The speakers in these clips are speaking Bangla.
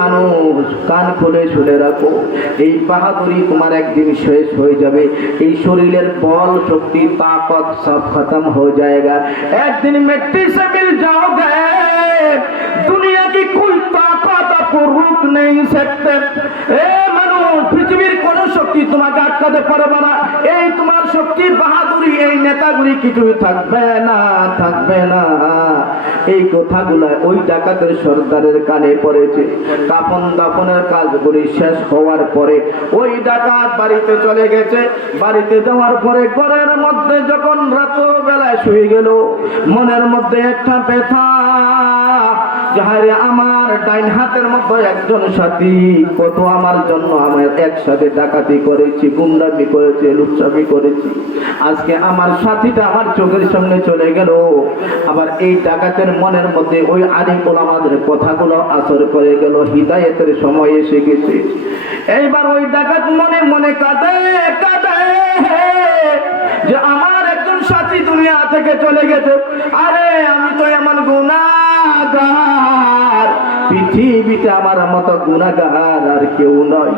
মানুষ কান খুলে শুনে রাখো, এই বাহাদুরি তোমার একদিন শেষ হয়ে যাবে। এই শরীরের বল শক্তি তাকত সব খতম হয়ে जाएगा। एक दिन मिट्टी से मिल जाओगे, दुनिया की कोई ताकत आपको रोक नहीं सकते। পৃথিবীর কোন শক্তি তোমাকে আটকাতে পারবে না। এই তোমার শক্তি বাহাদুরি এই নেতাগুলি কিছুই থাকবে না, থাকবে না। এই কথাগুলো ওই ডাকাতের সর্দারের কানে পড়েছে। কাফন দাফনের কাজগুলি শেষ হওয়ার পরে ওই ডাকাত বাড়িতে চলে গেছে। বাড়িতে যাওয়ার পরে ঘরের মধ্যে যখন রাত বেলায় শুয়ে গেল, মনের মধ্যে একটা ব্যথা, যাহারে আমার ডাইন হাতের মধ্যে একজন সাথী কত আমার জন্য আমার একসাথে ডাকাতি করেছি, গুন্ডামি করেছে, লুচ্চামি করেছি, আজকে আমার সাথীটা আমার চোখের সামনে চলে গেল। আবার এই ডাকাতের মনের মধ্যে ওই আলিম ওলামাদের কথাগুলো আসর করে গেল। হিদায়েতের সময় এসে গেছে। এইবার ওই ডাকাত মনে মনে কাঁদে কাঁদে যে আমার একজন সাথী দুনিয়া থেকে চলে গেছে। আরে আমি তো এমন গুনাহগার, পৃথিবীতে আমার মতো গুনাহগার আর কেউ নয়।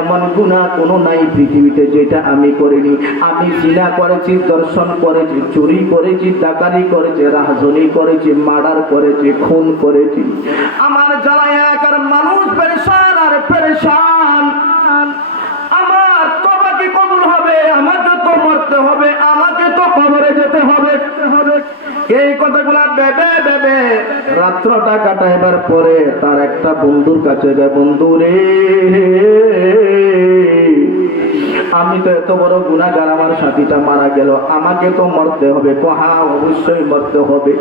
এমন গুনাহ কোনো নাই পৃথিবীতে যেটা আমি করিনি। আমি জিনা করেছি, দর্শন করেছি, চুরি করেছি, ডাকাতি করেছি, রাহাজানি করেছি, মার্ডার করেছি, খুন করেছি। আমার জ্বালায় একার মানুষ পেরেশান আর পেরেশান। আমার তওবা কি কবুল হবে? আমাকে তো মরতে হবে, আমাকে তো কবরে যেতে হবে। এই কথাগুলা ভেবে ভেবে রাত্রটা কাটাইবার পরে তার একটা বন্ধুর কাছে যায়, বন্ধু রে, আমি তো এত বড় গুনাহগার, আমার সাথীটা মারা গেল, আমাকে তো মরতে হবে। হ্যাঁ, অবশ্যই মরতে হবে।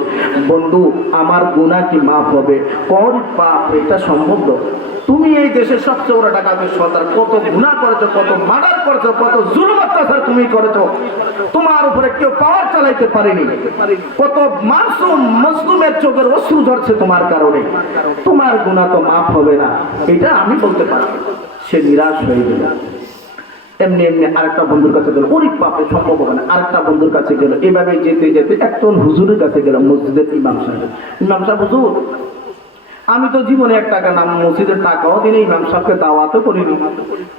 বন্ধু, আমার গুনাহ কি মাফ হবে? কোন পাপ? এটা সম্ভব নয়। তুমি এই দেশের সবচেয়ে বড় ডাকাতের সর্দার, কত গুনাহ করেছো, কত মার্ডার করেছো, কত জুলুম অত্যাচার তুমি করেছো, তোমার উপরে কেউ পাওয়ার চালাইতে পারেনি। কত মাসুম মজলুমের চোখের অশ্রু ঝরছে তোমার কারণে। তোমার গুনাহ তো মাফ হবে না, এটা আমি বলতে পারি। সে নিরাশ হয়ে গেল। এমনি এমনি আরেকটা বন্ধুর কাছে গেল, ওরে বাপরে সম্ভব হবে না। আরেকটা বন্ধুর কাছে গেল। এভাবে যেতে যেতে একজন হুজুরের কাছে গেল, মসজিদের ইমাম সাহেব। ইমাম সাহেব, হুজুর, আমি তো জীবনে এক টাকা নাম মসজিদের টাকাও দিনে ইমাম সাহেবকে দাওয়াতও করিনি,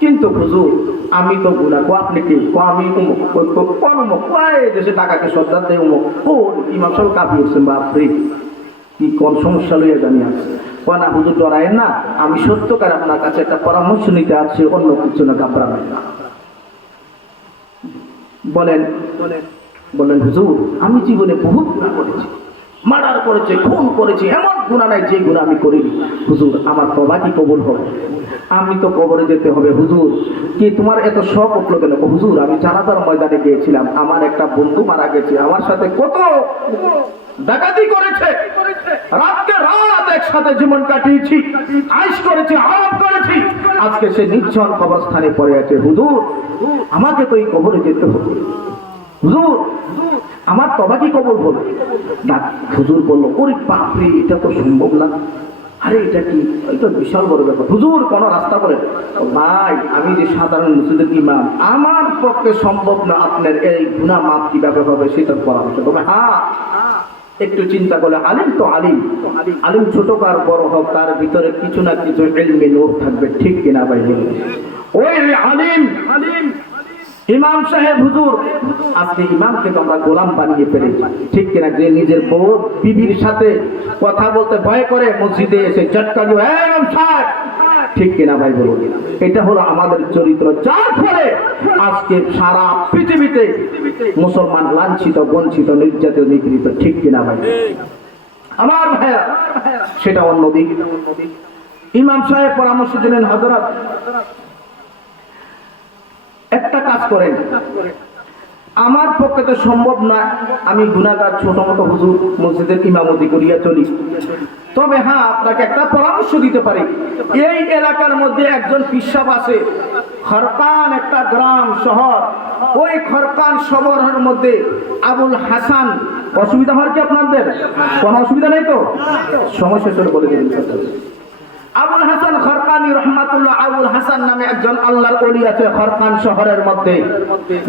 কিন্তু হুজুর আমি তো গুনাহ। আপনি কি? আমি উমুক। কোন উমুক? দেশে টাকাকে সর্দার দেয় উমুক। ও ইমাম সাহেব কাঁপি উঠছেন, বাপরে কি কোন সমস্যা লইয়া জানি আছে। না হুজুর, ডরায়েন না, আমি সত্যকার আপনার কাছে একটা পরামর্শ নিতে আসছি, অন্য কিছু না, ঘাবড়াবেন না। বলেন বলেন হুজুর, আমি জীবনে বহুত গুনাহ করেছি, মার্ডার করেছি, খুন করেছি, এমন গুনাহ নাই যে গুনাহ আমি করিনি। হুজুর, আমার তওবা কি কবুল হবে? আমি তো কবরে যেতে হবে। হুজুর, কি তোমার এত শখ উঠলো কেন? হুজুর, আমি জানাজার ময়দানে গিয়েছিলাম, আমার একটা বন্ধু মারা গেছে, আমার সাথে কত ডাকাতি করেছে, রাতকে রাত একসাথে জীবন কাটিয়েছি, আইশ করেছি, আরাম করেছি, আজকে সে নির্জন কবরস্থানে পড়ে আছে। হুজুর, আমাকে তো এই কবরে যেতে হবে। হুজুর, আমার তওবা কি কবুল হবে? না। হুজুর বলল, ওরে বাপরে, এটা তো সম্ভব না। আরে এটা কি? এটা বিশাল বড় ব্যাপার। হুজুর, কোন রাস্তা বলেন। ভাই, আমি যে সাধারণ মসজিদের ইমাম, আমার পক্ষে সম্ভব না আপনার এই গুনাহ মাফ কিভাবে হবে সেটার পরামর্শ। তবে হ্যাঁ, একটু চিন্তা করলে, আলিম তো আলিম, আলিম ছোট কার বড় হোক, তার ভিতরে কিছু না কিছু ইলমে নূর থাকবে, ঠিক কিনা ভাই? ওই আলিম ইমাম সাহেব, হুজুর, আজকে ইমামকে তো আমরা গোলাম বানিয়ে ফেলেছি, ঠিক কিনা? যে নিজের বউ বিবির সাথে কথা বলতে ভয় করে মসজিদে এসে ঝটকা দিয়ে, ইমাম সাহেব, ঠিক কিনা ভাই বলুন? এটা হলো আমাদের চরিত্র, যার ফলে আজকে সারা পৃথিবীতে মুসলমান লাঞ্ছিত, বঞ্চিত, নির্যাতিত, নিপীড়িত, ঠিক কিনা ভাই? আমার ভাইয়া, সেটা অন্যদিক। ইমাম সাহেব পরামর্শ দিলেন, হযরত একটা কাজ করেন, আমার পক্ষে তো সম্ভব না, আমি গুনাহগার, ছোট মতো হুজুর মসজিদের ইমামতি করিয়া চলি, তবে হ্যাঁ, আপনাকে একটা পরামর্শ দিতে পারি। এই এলাকার মধ্যে একজন পিসাব আছে, খরকান একটা গ্রাম শহর, ওই খরকান শহরের মধ্যে আবুল হাসান, অসুবিধা হয় কি আপনাদের? কোনো অসুবিধা নেই তো? সমস্যা চলে বলে দিন। আবুল হাসান খরকানি রহমাত রহমাতুল্লাহ আবুল হাসান নামে একজন আল্লাহর ওলি আছে খরকান শহরের মধ্যে,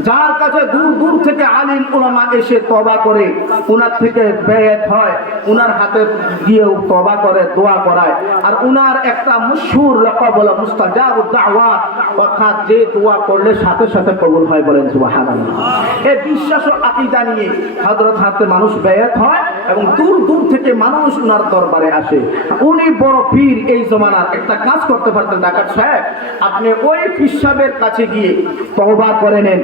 যার কাছে দূর দূর থেকে আলিম উলামা এসে তওবা করে, উনার থেকে বেয়াত হয়, উনার হাতে গিয়ে তওবা করে, দোয়া করায়। আর উনার একটা মশহুর লকব হলো মুস্তাজাবুদ দাওয়াত, অর্থাৎ যে দোয়া করলে সাথে সাথে কবুল হয়। বলেন সুবহানাল্লাহ। এই বিশ্বাস ও আকীদা নিয়ে হযরত হাতে মানুষ বেয়াত হয় এবং দূর দূর থেকে মানুষ উনার দরবারে আসে। উনি বড় পীর এই জমানার। একটা কাজ করতে পারতেন ডাকাত সাহেব, আপনি ওই পীর সাহেবের কাছে গিয়ে তওবা করে নেন,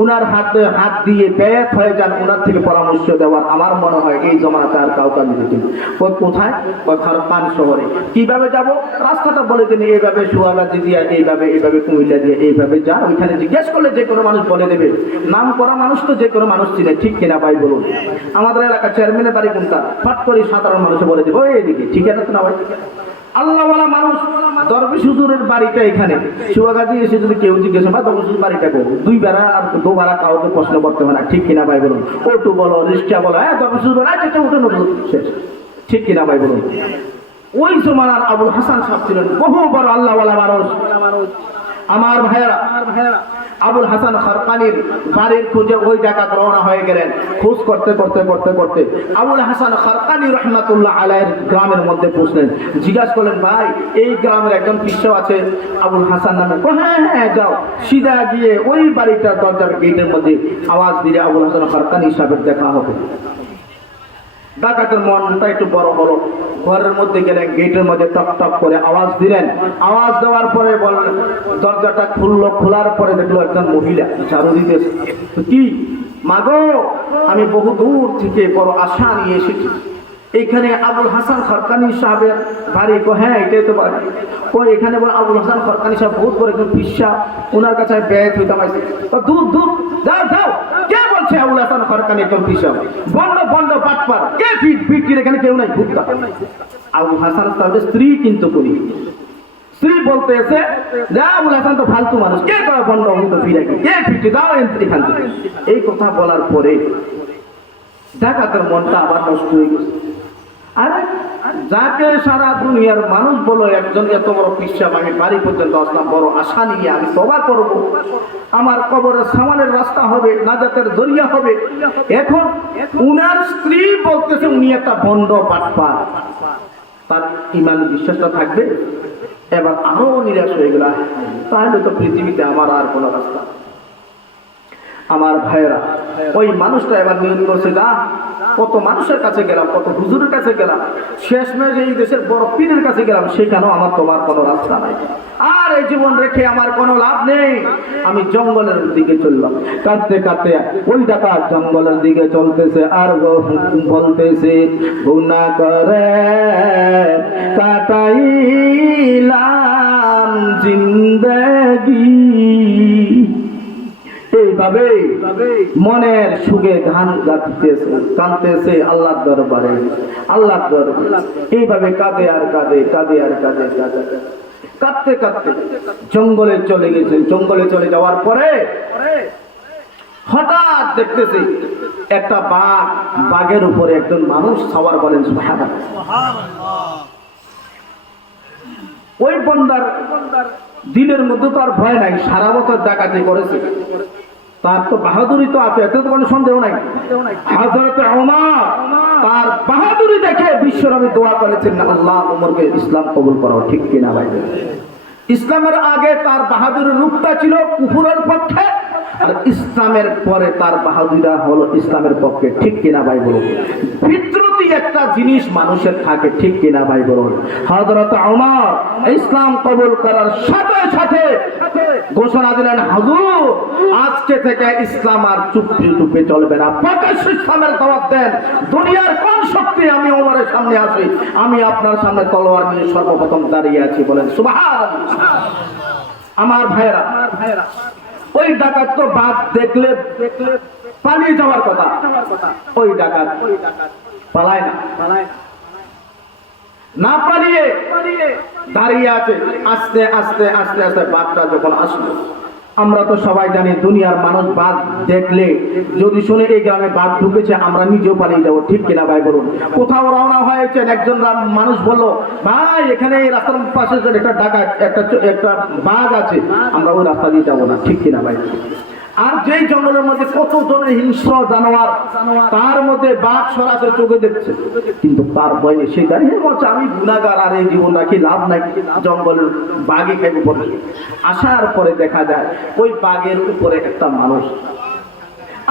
উনার হাতে হাত দিয়ে বেয়াত হয়ে যান, উনার থেকে পরামর্শ দেওয়ার আমার মনে হয় এই জমানাতে আর কাউকে আমি দেখিনি। কোথায়? খরকান শহরে। কিভাবে যাব? রাস্তাটা বলে দিন, এইভাবে সুয়াগাজি দিয়া, এইভাবে এইভাবে কুমিল্লা দিয়ে এইভাবে যা। ওইখানে জিজ্ঞেস করলে যে কোনো মানুষ বলে দেবে। নাম করা মানুষ তো যে কোনো মানুষ চিনে, ঠিক কিনা ভাই বলুন? আমাদের এলাকা চেয়ারম্যানের বাড়ি কোনটা? ফট করে সাধারণ মানুষে বলে দেবে ওই এদিকে, ঠিক আছে তো না ভাই? আল্লাহওয়ালা মানুষ দরবেশ হুজুরের বাড়িটা এখানে। সুয়াগাজি এসে যদি কেউ জিজ্ঞেস হয় দরবেশ হুজুর বাড়িটা করবো, দুই বেড়া আর দুবারা কাউকে প্রশ্ন করতে হয় না, ঠিক কিনা ভাই বলুন? অটো বলো, রিক্সা বলো, হ্যাঁ দরবেশ হুজুর আচ্ছা উঠে নতুন শেষ, ঠিক কিনা ভাই বলুন? ওই জমানার আবুল হাসান সাহেব ছিলেন বহু বড় আল্লাহওয়ালা মানুষ। আমার ভাইয়েরা, আবুল হাসান খরকানির বাড়ির খুঁজে ওই ডাকাত রওনা হয়ে গেলেন। খোঁজ করতে করতে করতে করতে আবুল হাসান খরকানি রহমাতুল্লাহ আলাইহির গ্রামের মধ্যে পৌঁছলেন। জিজ্ঞাসা করলেন, ভাই এই গ্রামের একজন শিষ্য আছে আবুল হাসান নামে। হ্যাঁ হ্যাঁ যাও। সিধা গিয়ে ওই বাড়িটার দরজার গেটের মধ্যে আওয়াজ দিলে আবুল হাসান খরকানি সাহেবের দেখা হবে। ডাকাতের মনটা একটু বড় হলো, ঘরের মধ্যে গেলেন, গেটের মধ্যে টপ টপ করে আওয়াজ দিলেন। আওয়াজ দেওয়ার পরে বললেন, দরজাটা খুললো, খোলার পরে দেখলো একজন মহিলা ঝাড়ু দিতেছে। কি মাগো, আমি বহু দূর থেকে বড় আশা নিয়ে এসেছি, এইখানে আবুল হাসান খরকানি সাহেবের বাড়ি। হ্যাঁ এটাই তো বাড়ি। এখানে বলে আবুল হাসান খরকানি সাহেব বহুত বড় একজন পিসা, ওনার কাছে ব্যয় হইতাম আইসি। দূর দূর যাও যাও। কে বলছে আবুল হাসান খরকানি একজন পিসা? বন্ধ বন্ধ পাটপার। কে ফিট এখানে কেউ নাই, ভুক্তা। আবুল হাসান সাহেবের স্ত্রী কিন্তু করি, স্ত্রী বলতে এসে যা আবুল হাসান তো ফালতু মানুষ, কে করে বন্ধ হইতো ফিরে কে ফিটে যাও এখান থেকে। এই কথা বলার পরে ডাকাতের মনটা আবার নষ্ট হয়ে গেছে। আরে যাকে সারা দুনিয়ার মানুষ বলো একজন এত বড় পিসা, আমি বাড়ি পর্যন্ত আসলাম বড় আশা নিয়ে, আমি তওবা করব, আমার কবরের সামানের রাস্তা হবে, নাজাতের জরিয়া হবে। এখন উনার স্ত্রী বলতেছে উনি একটা ভণ্ড পাটপার, তার ঈমান বিশ্বাসটা থাকবে? এবার আরো নিরাশ হয়ে গেল, তাহলে তো পৃথিবীতে আমার আর কোনো রাস্তা। আমার ভাইয়েরা, ওই মানুষটা এবার নিয়ত করছে, যা কত মানুষের কাছে গেলাম, কত হুজুরের কাছে গেলাম, শেষমেশ এই দেশের বড় পীরের কাছে গেলাম, সেখানেও আমার তোমার কোনো রাস্তা নাই, আর এই জীবন রেখে আমার কোনো লাভ নেই। আমি জঙ্গলের দিকে চললাম। কাঁদতে কাঁদতে ওই ডাকাত জঙ্গলের দিকে চলতেছে আর বলতেছে, গুনাহ করে কাটাইলাম জিন্দেগি। এইভাবে মনের সুখে গান গাইতেছে, কাঁদতেছে আল্লাহর দরবারে, আল্লাহর দরবারে। এইভাবে কাঁদে আর কাঁদে, কাঁদে আর কাঁদে, কাঁদে কাঁদতে কাঁদতে জঙ্গলে চলে গেছে। জঙ্গলে চলে যাওয়ার পরে হঠাৎ দেখতেছে একটা বাঘ, বাঘের উপরে একজন মানুষ সওয়ার। বলেন সুবহানাল্লাহ। ওই বন্দার দিলের মধ্যে তো আর ভয় নাই, সারা বছর ডাকাতি করেছে, তার তো বাহাদুরি তো আছে, এতে তো কোনো সন্দেহ নাই। হযরত ওমর তার বাহাদুরি দেখে বিশ্বনবী দোয়া করেছেন, আল্লাহ ওমরকে ইসলাম কবুল করো, ঠিক কিনা ভাই? ইসলামের আগে তার বাহাদুরের রূপটা ছিল কুফরের পক্ষে, আর ইসলামের পরে তার বাহাদুরিটা হলো ইসলামের পক্ষে, ঠিক কিনা ভাই বলুন? বিদ্রোহী একটা জিনিস মানুষের থাকে, ঠিক কিনা ভাই বলুন? হযরত ওমর ইসলাম কবুল করার সাথে সাথে ঘোষণা দিলেন, হুজুর আজকে থেকে ইসলাম আর চুপি চুপি চলবে না, প্রকাশ্য ইসলামের দাওয়াত দেন। দুনিয়ার কোন শক্তি আমি ওমরের সামনে আসি, আমি আপনার সামনে তলোয়ার নিয়ে সর্বপ্রথম দাঁড়িয়ে আছি। বলেন সুবহানাল্লাহ। আমার ভাইয়েরা, ওই ডাকাত তো বাঘ দেখলে পালিয়ে যাওয়ার কথা, ওই ডাকাত পালায় না, না পালিয়ে দাঁড়িয়ে আছে। আস্তে আস্তে আস্তে আস্তে বাঘটা যখন আসলো, আমরা তো সবাই জানি দুনিয়ার মানুষ বাঘ দেখলে যদি শুনে এই গ্রামে বাঘ ঢুকেছে আমরা নিজেও পালিয়ে যাবো, ঠিক কিনা ভাই বলুন? কোথাও রওনা হয়েছে, একজন মানুষ বললো ভাই এখানে এই রাস্তার পাশে একটা ডাকাত একটা বাঘ আছে, আমরা ওই রাস্তা দিয়ে যাবো না, ঠিক কিনা ভাই? আর যেই জঙ্গলের মধ্যে কত ধরনের হিংস্র জানোয়ার, তার মধ্যে বাঘ সরাসরি চোখে দেখছে, কিন্তু তার ভয়ে সে দাঁড়িয়ে বলছে আমি গুনাহগার, আর এই জীবন রাখি লাভ নাই, জঙ্গলের বাঘে খেয়ে পড়ে। আসার পরে দেখা যায় ওই বাঘের উপরে একটা মানুষ,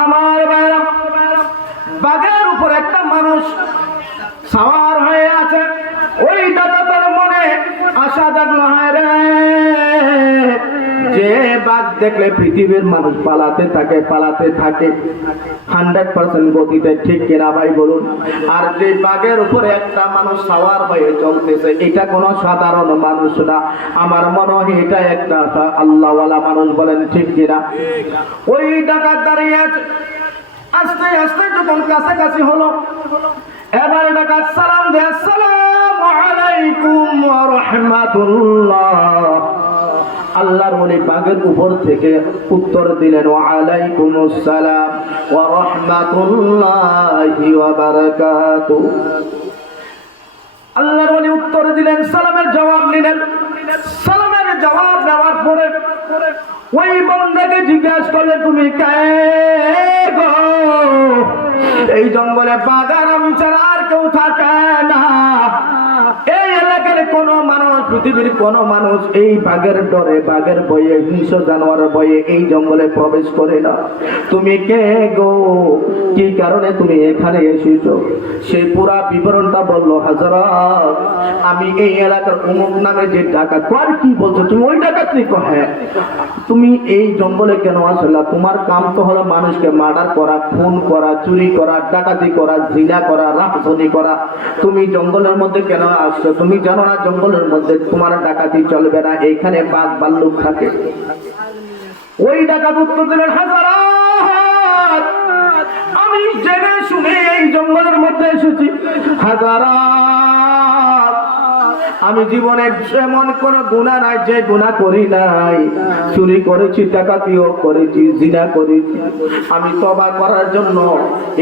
আমার ভাইরা, বাঘের উপরে একটা মানুষ সাওয়ার হয়ে আছে। ওই ডাকাতের মনে আশা জাগলো, হায় রে, যে বাঘ দেখলে পৃথিবীর মানুষ পালাতে থাকে 100% গতিতে, ঠিক কিনা ভাই বলুন? আর যে বাঘের উপরে একটা মানুষ সাওয়ার হয়ে চলতেছে, এটা কোনো সাধারণ মানুষ না, আমার মনে হয় এটা একটা আল্লাহওয়ালা মানুষ, বলেন ঠিক কিনা? ওই ডাকাত দাঁড়িয়ে আছে, আস্তে আস্তে যখন কাছাকাছি হলো, এবারে ডাকাত সালাম দেয়, আসসালামু আলাইকুম ওয়া রাহমাতুল্লাহ। আল্লাহর ওলি বাঘের উপর থেকে উত্তর দিলেন, ওয়া আলাইকুমুস সালাম ওয়া রাহমাতুল্লাহি ওয়া বারাকাতুহু। আল্লাহর ওলি উত্তর দিলেন, সালামের জবাব নিলেন। সালামের জবাব নেওয়ার পরে ওই বান্দাকে জিজ্ঞাসা করলে, তুমি কে গো? এই জঙ্গলে বাঘ আর আমি ছাড়া আর কেউ থাকে না, এই এলাকার কোন মানুষ, পৃথিবীর কোন মানুষ এই বাঘের ডরে, বাঘের ভয়ে, হিংস্র জানোয়ারের ভয়ে এই জঙ্গলে প্রবেশ করে না। তুমি কে গো? কি কারণে তুমি এখানে এসেছো? সেই পুরা বিবরণটা বলল, হযরত আমি এই এলাকার অমুক নামে যে ডাকাত। আর কি বলছো তুমি? ওই ডাকাত নেই? হ্যাঁ। তুমি এই জঙ্গলে কেন আসলে? তোমার কাম তো হলো মানুষকে মার্ডার করা, খুন করা, চুরি করা, ডাকাতি করা, জিনা করা, রাহাজানি করা। তুমি জঙ্গলের মধ্যে কেন আসছো? তুমি জানো না জঙ্গলের মধ্যে তোমার ডাকাতি চলবে না, এইখানে বাঘ ভাল্লুক থাকে। ওই ডাকাত উত্তর দিলেন, হাজারাত আমি জেনে শুনে এই জঙ্গলের মধ্যে এসেছি, হাজারাত আমি জীবনে এমন কোন গুনাহ নাই যে গুনাহ করি নাই। চুরি করেছি, ডাকাতিও করেছি, জিনা করেছি। আমি তওবা করার জন্য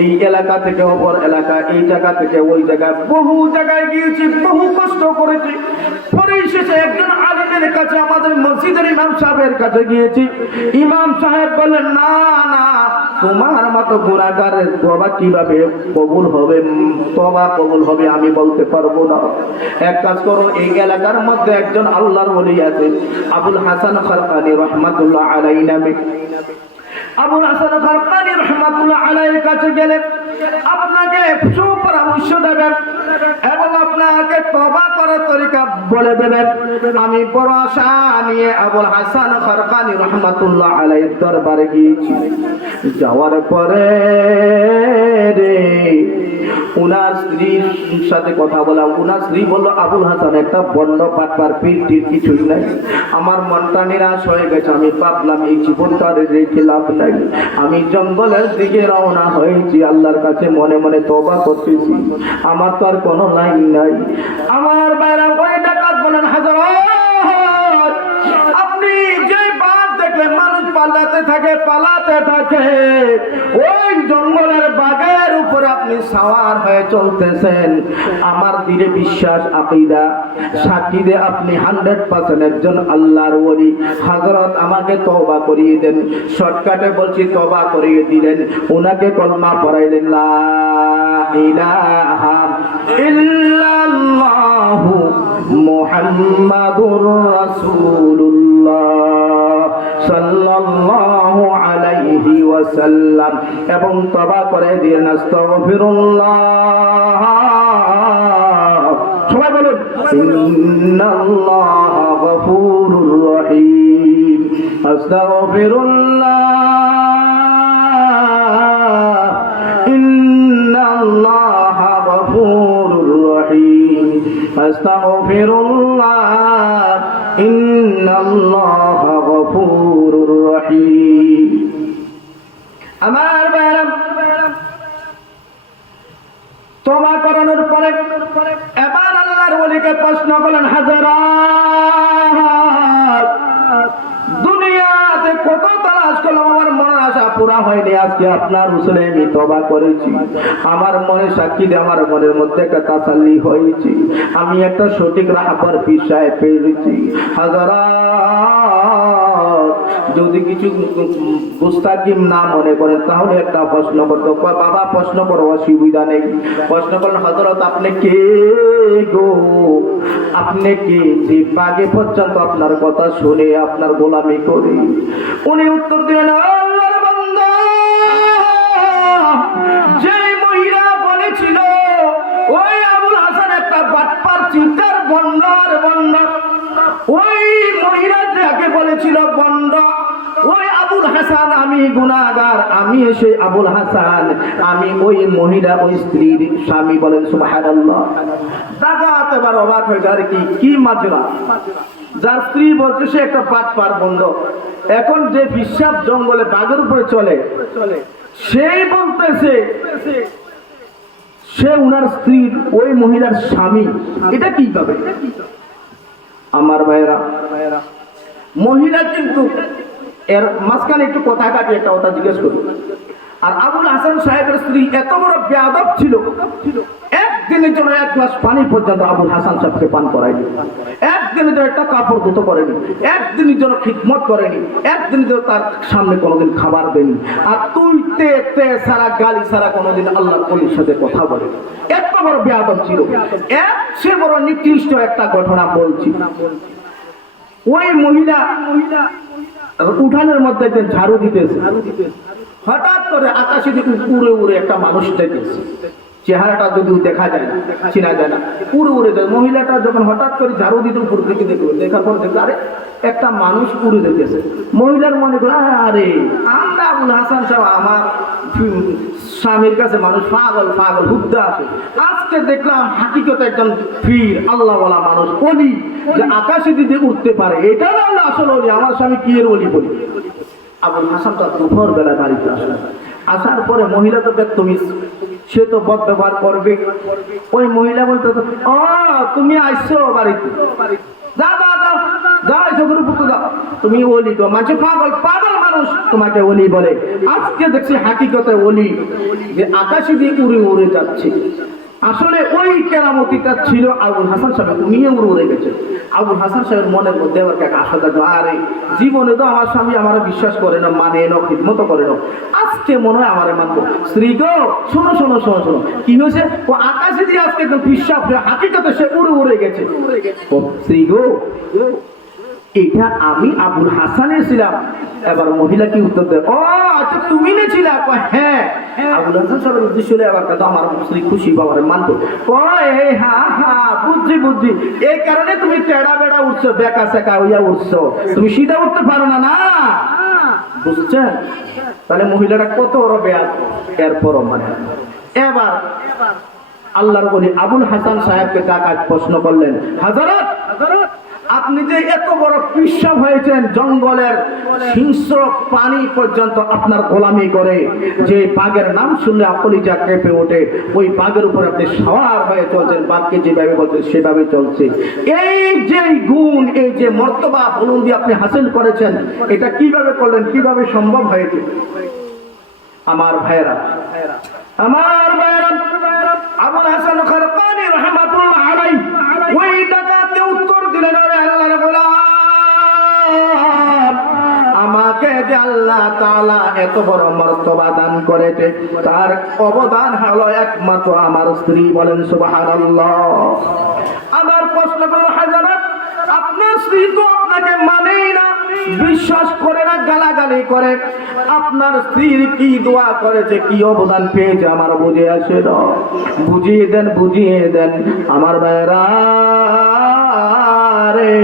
এই এলাকা থেকে অপর এলাকা, এই জায়গা থেকে ওই জায়গায়, বহু জায়গায় গিয়েছি, বহু কষ্ট করেছি। পরিশেষে একজন আলেমের কাছে, আমাদের মসজিদের ইমাম সাহেবের কাছে গিয়েছি। ইমাম সাহেব বললেন, না না, তোমার মতো গুনাহগারের তওবা কিভাবে কবুল হবে? তওবা কবুল হবে আমি বলতে পারবো না। এক কাজ করো, এই এলাকার মধ্যে একজন আল্লাহর ওলি আছে, আবুল হাসান খারকানি রাহমাতুল্লাহ আলাইহি নামে। আবুল হাসান খারকানি রাহমাতুল্লাহ আলাইহির কাছে গেলে আপনাকে সুপরামর্শ দেবেন এবং আপনাকে তওবা করার তরিকা বলে দেবেন। আমি বড় আশা নিয়ে আবুল হাসান খারকানি রাহমাতুল্লাহ আলাইহির দরবারে গিয়েছি। যাওয়ার পরে রে উনার স্ত্রীর সাথে কথা বলা, উনার স্ত্রী বলল, আবুল হাসান একটা বন্ড পাটবার পীরটির কিছুই নাই, আমার মনটা নিরাশ হয়ে গেছে, আমি ভাবলাম এই জীবনটা রেখে লাভ নাই। আমি জঙ্গলের দিকে রওনা হয়েছি, আল্লাহর কাছে মনে মনে তওবা করতেছি, আমার তো আর কোনো লাইন নাই। আমার বাইরা ওই ডাকাত বলেন, হযরত আপনি যে বাঘ দেখলেন, মানুষ পালাতে থাকে, ওই জঙ্গলের বাঘের উপর আপনি সাওয়ার হয়ে চলতেছেন। আমার দৃঢ় বিশ্বাস, আকীদা সাক্ষী দে আপনি 100% একজন আল্লাহর ওলি। হযরত আমাকে তওবা করিয়ে দেন। শর্টকাটে বলছি, তওবা করিয়ে দিলেন। উনাকে কলমা পড়াইলেন, লা ইলাহা ইল্লাল্লাহু মুহাম্মাদুর রাসূলুল্লাহ সাল্লাল্লাহু আলাইহি ওয়াসাল্লাম, এবং তওবা করে দিয়ে আস্তাগফিরুল্লাহ। সবাই বলুন, ইন্নাল্লাহা গফুরুর রহিম, আস্তাগফিরুল্লাহ, ইন্নাল্লাহা গফুরুর রহিম, আস্তাগফিরুল্লাহ, ইন্নাল্লাহা গফুরুর রহিম। আমার ভাইরা, তওবা করানোর পরে এবার আল্লাহর ওলিকে প্রশ্ন করলেন, হাজারাত দুনিয়াতে কত পুরা হয়নি, আজকে আপনার উসুলে আমি তওবা করেছি। আমার মনে সাক্ষী দিয়ে আমার মনের মধ্যে একটা তাসাল্লি হয়েছে, আমি একটা সঠিক রাহবার পিছায় পেরেছি। হাজারাত, যদি কিছু মুস্তাকিম না মনে করেন তাহলে একটা প্রশ্ন করতে। বাবা প্রশ্ন করো, অসুবিধা নেই। প্রশ্ন করেন, হযরত আপনি কে গো? আপনি কে যে বাগে পর্যন্ত আপনার কথা শুনে আপনার গোলামি করি? উনি উত্তর দিলেন, আল্লাহর বান্দা, যে মহিলা বলেছিল ওই আবুল হাসান একটা বাটপার, চিন্তার বন্ডার বন্ডার, ওই মহিলা যাকে বলেছিল বন্ড, ওই আবুল হাসান আমি গুনাহগার, আমি এসে আবুল হাসান, আমি ওই মহিলা ওই স্ত্রীর স্বামী। বলেন সুবহানাল্লাহ। ডাকাত এবার অবাক হয়ে গেল, কি মাজরা, যার স্ত্রী বলছে সে একটা বাটপার বন্ড, এখন যে বিশ্বাস জঙ্গলে বাঘের উপরে চলে সেই বলতেছে সে উনার স্ত্রীর ওই মহিলার স্বামী। এটা কি হবে? আমার ভাইরা, মহিলা কিন্তু এর মাঝখানে একটু কথা কাটি একটা কথা জিজ্ঞেস করি। আর আবুল হাসান সাহেবের স্ত্রী এত বড় বেয়াদব ছিল, একদিনের জন্য এক গ্লাস পানি পর্যন্ত আবুল হাসান সাহেবকে পান করায়নি, একদিনের জন্য একটা কাপড় ধুতে করেনি, একদিনের জন্য খিদমত করেনি, একদিনের জন্য তার সামনে কোনোদিন খাবার দেয়নি। আর তুই তে তে সারা গালি সারা কোনোদিন আল্লাহর ওলির সাথে কথা বলে। এত বড় বেয়াদব ছিল। সে বড় নিকৃষ্ট একটা ঘটনা বলছি। ওই মহিলা উঠানের মধ্যে একজন ঝাড়ু দিতেছে, হঠাৎ করে আকাশে দিকে উড়ে উড়ে একটা মানুষ দেখেছে। চেহারাটা যদিও দেখা যায় না, চেনা যায় না, উড়ে উড়ে যায়। মহিলাটা যখন হঠাৎ করে ঝাড়ু দিতে উপর দিকে দেখবে, দেখার পর দেখবে আরে একটা মানুষ উড়ে যেতেছে। মহিলার মনে করে আরে আমরা আবুল হাসান সাহেব, আমার স্বামীর কাছে মানুষ পাগল পাগল হুদ্দা আছে। আজকে দেখলাম হাকিকতে একজন পীর আল্লাহওয়ালা মানুষ, অলি, যে আকাশে দিতে উঠতে পারে। এটা না হলে আসল অলি, আমার স্বামী কি এর অলি বলি। আবুল হাসানটা দুপুর বেলা বাড়িতে আসলো। আসার পরে মহিলা তো ব্যক্তমিস, সে তো বদ ব্যবহার করবে। ওই মহিলা বলতে, ও তুমি আসছো বাড়িতে, যা যা যাও যা এসো গুরু পুত্র যাও, তুমি ওলি তো মাঝে পাগল পাগল মানুষ তোমাকে ওলি বলে। আজকে দেখছি হাকিকতে ওলি, যে আকাশে দিয়ে উড়ে উড়ে যাচ্ছে। আসলে ওই কেরামতিটা ছিল আবুল হাসান সাহেব, উনিও উড়ে উড়ে গেছে। আবুল হাসান সাহেবের মনের মধ্যে আবার একটা আশা থাকলো, আরে জীবনে তো আমার স্বামী আমার বিশ্বাস করে না, মানে না, খিদমত করে না, আজকে মনে হয় আমারে মানবো। স্ত্রী গো শোনো শোনো শোনো শোনো, কি হয়েছে? ও আকাশে দিয়ে আজকে একদম বিশ্বাস, হাকিকতে সে উড়ে উড়ে গেছে। স্ত্রী গো, এটা আমি আবুল হাসানের ছিলাম। এবার মহিলা কি উত্তর দেয়, ও আচ্ছা তুমি না ছিলা? হ্যাঁ। আবুল হাসান সাহেবের উদ্দেশ্য হলে এবার কথা আমার স্ত্রী খুশি, বাবারে মানতো। হ্যাঁ হ্যাঁ বুঝছি বুঝছি, এই কারণে তুমি টেড়া বেড়া উঠছো, বেকা সেকা হইয়া উঠছো, তুমি সিধা উঠতে পারো না, না বুঝছেন? তাহলে মহিলাটা কত বড় বেয়াদ। এরপরও মানে এবার আল্লাহর ওলি আবুল হাসান সাহেবকে ডাকাত প্রশ্ন করলেন, হযরত আপনি যে এত বড় পিসাব হয়েছেন, জঙ্গলের হিংস্র প্রাণী পর্যন্ত আপনার গোলামি করে, যে বাঘের নাম শুনলে কলিজা কেঁপে ওঠে, ওই বাঘের উপর আপনি সওয়ার হয়ে চলছেন, বাঘকে যেভাবে বলছেন সেভাবে চলছে। এই যে গুণ, এই যে মর্তবা বুলন্দি আপনি হাসিল করেছেন, এটা কিভাবে করলেন, কিভাবে সম্ভব হয়েছে? আমার ভাইরা, আমার ভাইরা, আবুল হাসান খারকানি রাহমাতুল্লাহ আলাইহি ওই ডাকাতকে উত্তর দিলেন, আরে আল্লাহর গোলাম, আমাকে যে আল্লাহ তাআলা এত বড় মর্তবা দান করেছে, তার অবদান হলো একমাত্র আমার স্ত্রী। বলেন সুবহানাল্লাহ। আবার প্রশ্ন করল, হযরত আপনার স্ত্রী তো আপনাকে মানেই না, বিশ্বাস করে না, গালাগালি করে, আপনার স্ত্রীর কি দোয়া করেছে, কি অবদান পেয়েছে আমার বুঝে আসে না, বুঝিয়ে দেন বুঝিয়ে দেন। আমার ভাইরা রে,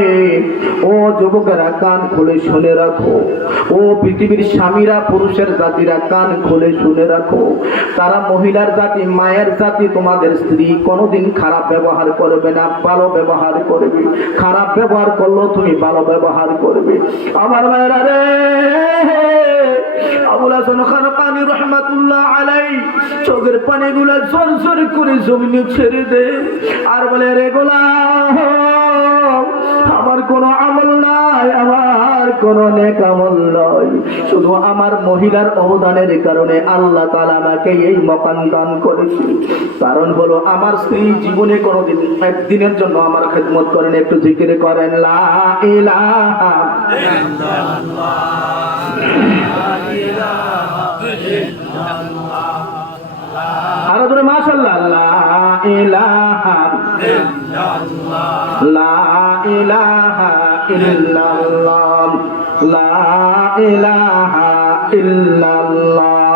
ও যুবকেরা কান খুলে শুনে রাখো, ও পৃথিবীর স্বামীরা, পুরুষের জাতিরা কান খুলে শুনে রাখো, তারা মহিলার জাতি, মায়ের জাতি, তোমাদের স্ত্রী কোনোদিন খারাপ ব্যবহার করবে না, ভালো ব্যবহার করবে। খারাপ ব্যবহার করলেও তুমি ভালো ব্যবহার করবে। আমার ভাইরা রে, আবুল হাসান খারকানি রাহমাতুল্লাহ আলাইহি চোখের পানিগুলা জোর জোর করে জমিনে ছেড়ে দে, আর বলে, রে গোলাম, আমার কোনো আমল নাই, আমার কোনো নেক আমল নয়, শুধু আমার মহিলার অবদানের কারণে আল্লাহ তাআলা আমাকে এই মকাম দান করেছে। কারণ হলো আমার স্ত্রী জীবনে কোনোদিন একদিনের জন্য আমার খেদমত করেন। একটু জিকির করেন লা ইলাহা ইল্লাল্লাহ, লা ইলাহা ইল্লাল্লাহ, আরো জোরে মাশাআল্লাহ, লা ইলাহা ইল্লাল্লাহ, লা ইলাহা ইল্লাল্লাহ, লা ইলাহা ইল্লাল্লাহ,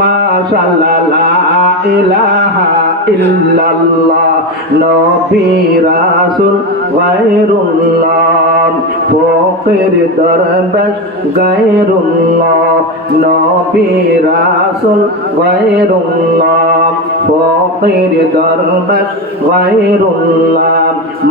মাশাআল্লাহ, লা ইলাহা ইল্লাল্লাহ, নবী রাসূল গায়রুল্লাহ, ফকির দরবেশ গায়রুল্লাহ, নবী রাসূল গায়রুল্লাহ, ফকির দরবেশ গায়রুল্লাহ,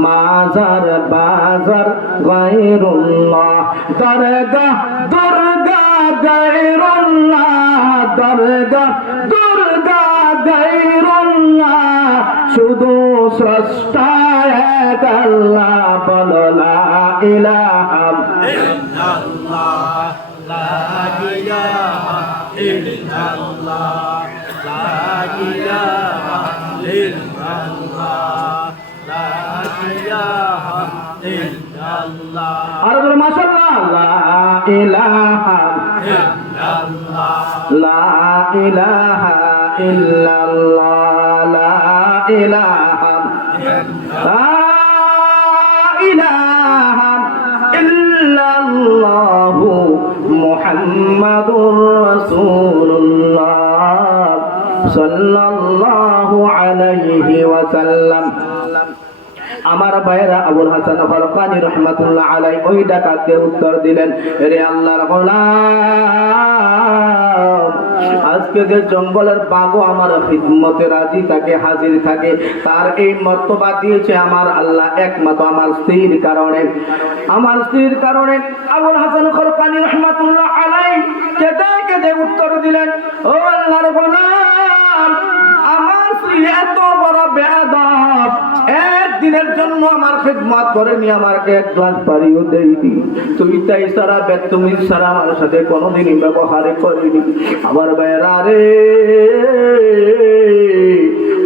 মাজার বাজার গায়রুল্লাহ, দরগাহ দুর্গা গায়রুল্লাহ, দরগাহ দুর্গা গায়রুল্লাহ, শুধু স্রষ্টা এক আল্লাহ, বলো লা ইলাহা ইল্লাল্লাহ, লা ইলাহা ইল্লাল্লাহ, লা ইলাহা ইল্লাল্লাহ, লা ইলাহা ইল্লাল্লাহ, আর বলো মাশাআল্লাহ, লা ইলাহা ইল্লাল্লাহ, লা ইলাহা ইল্লাল্লাহ, লা ইলাহা ইল্লাল্লাহ, মুহাম্মাদুর রাসূলুল্লাহ সাল্লাল্লাহু আলাইহি ওয়াসাল্লাম। আমার ভাইরা আবুল হাসান ফারকানি রাহমাতুল্লাহ আলাইহি ওই ডাকাতকে উত্তর দিলেন, রে আল্লাহর গোলাম, আজকে যে জঙ্গলের বাঘও আমার খিদমতে রাজি থাকে, হাজির থাকে, তার এই মর্তবা দিয়েছে আমার আল্লাহ একমাত্র আমার স্ত্রীর কারণে। আমার স্ত্রীর কারণে আবুল হাসান ফারকানি রাহমাতুল্লাহ আলাইহি কেঁদে কেঁদে উত্তর দিলেন, ও আল্লাহর গোলাম, আমার স্ত্রী এত বড় বেয়াদব, একদিনের জন্য আমার খেদমত করেনি, আমাকে এক গ্লাস পানিও দেয়নি, তুই তাই সারা তুমি সারা আমার সাথে কোনোদিনই ব্যবহার করিনি। আমার ভাইয়েরা রে,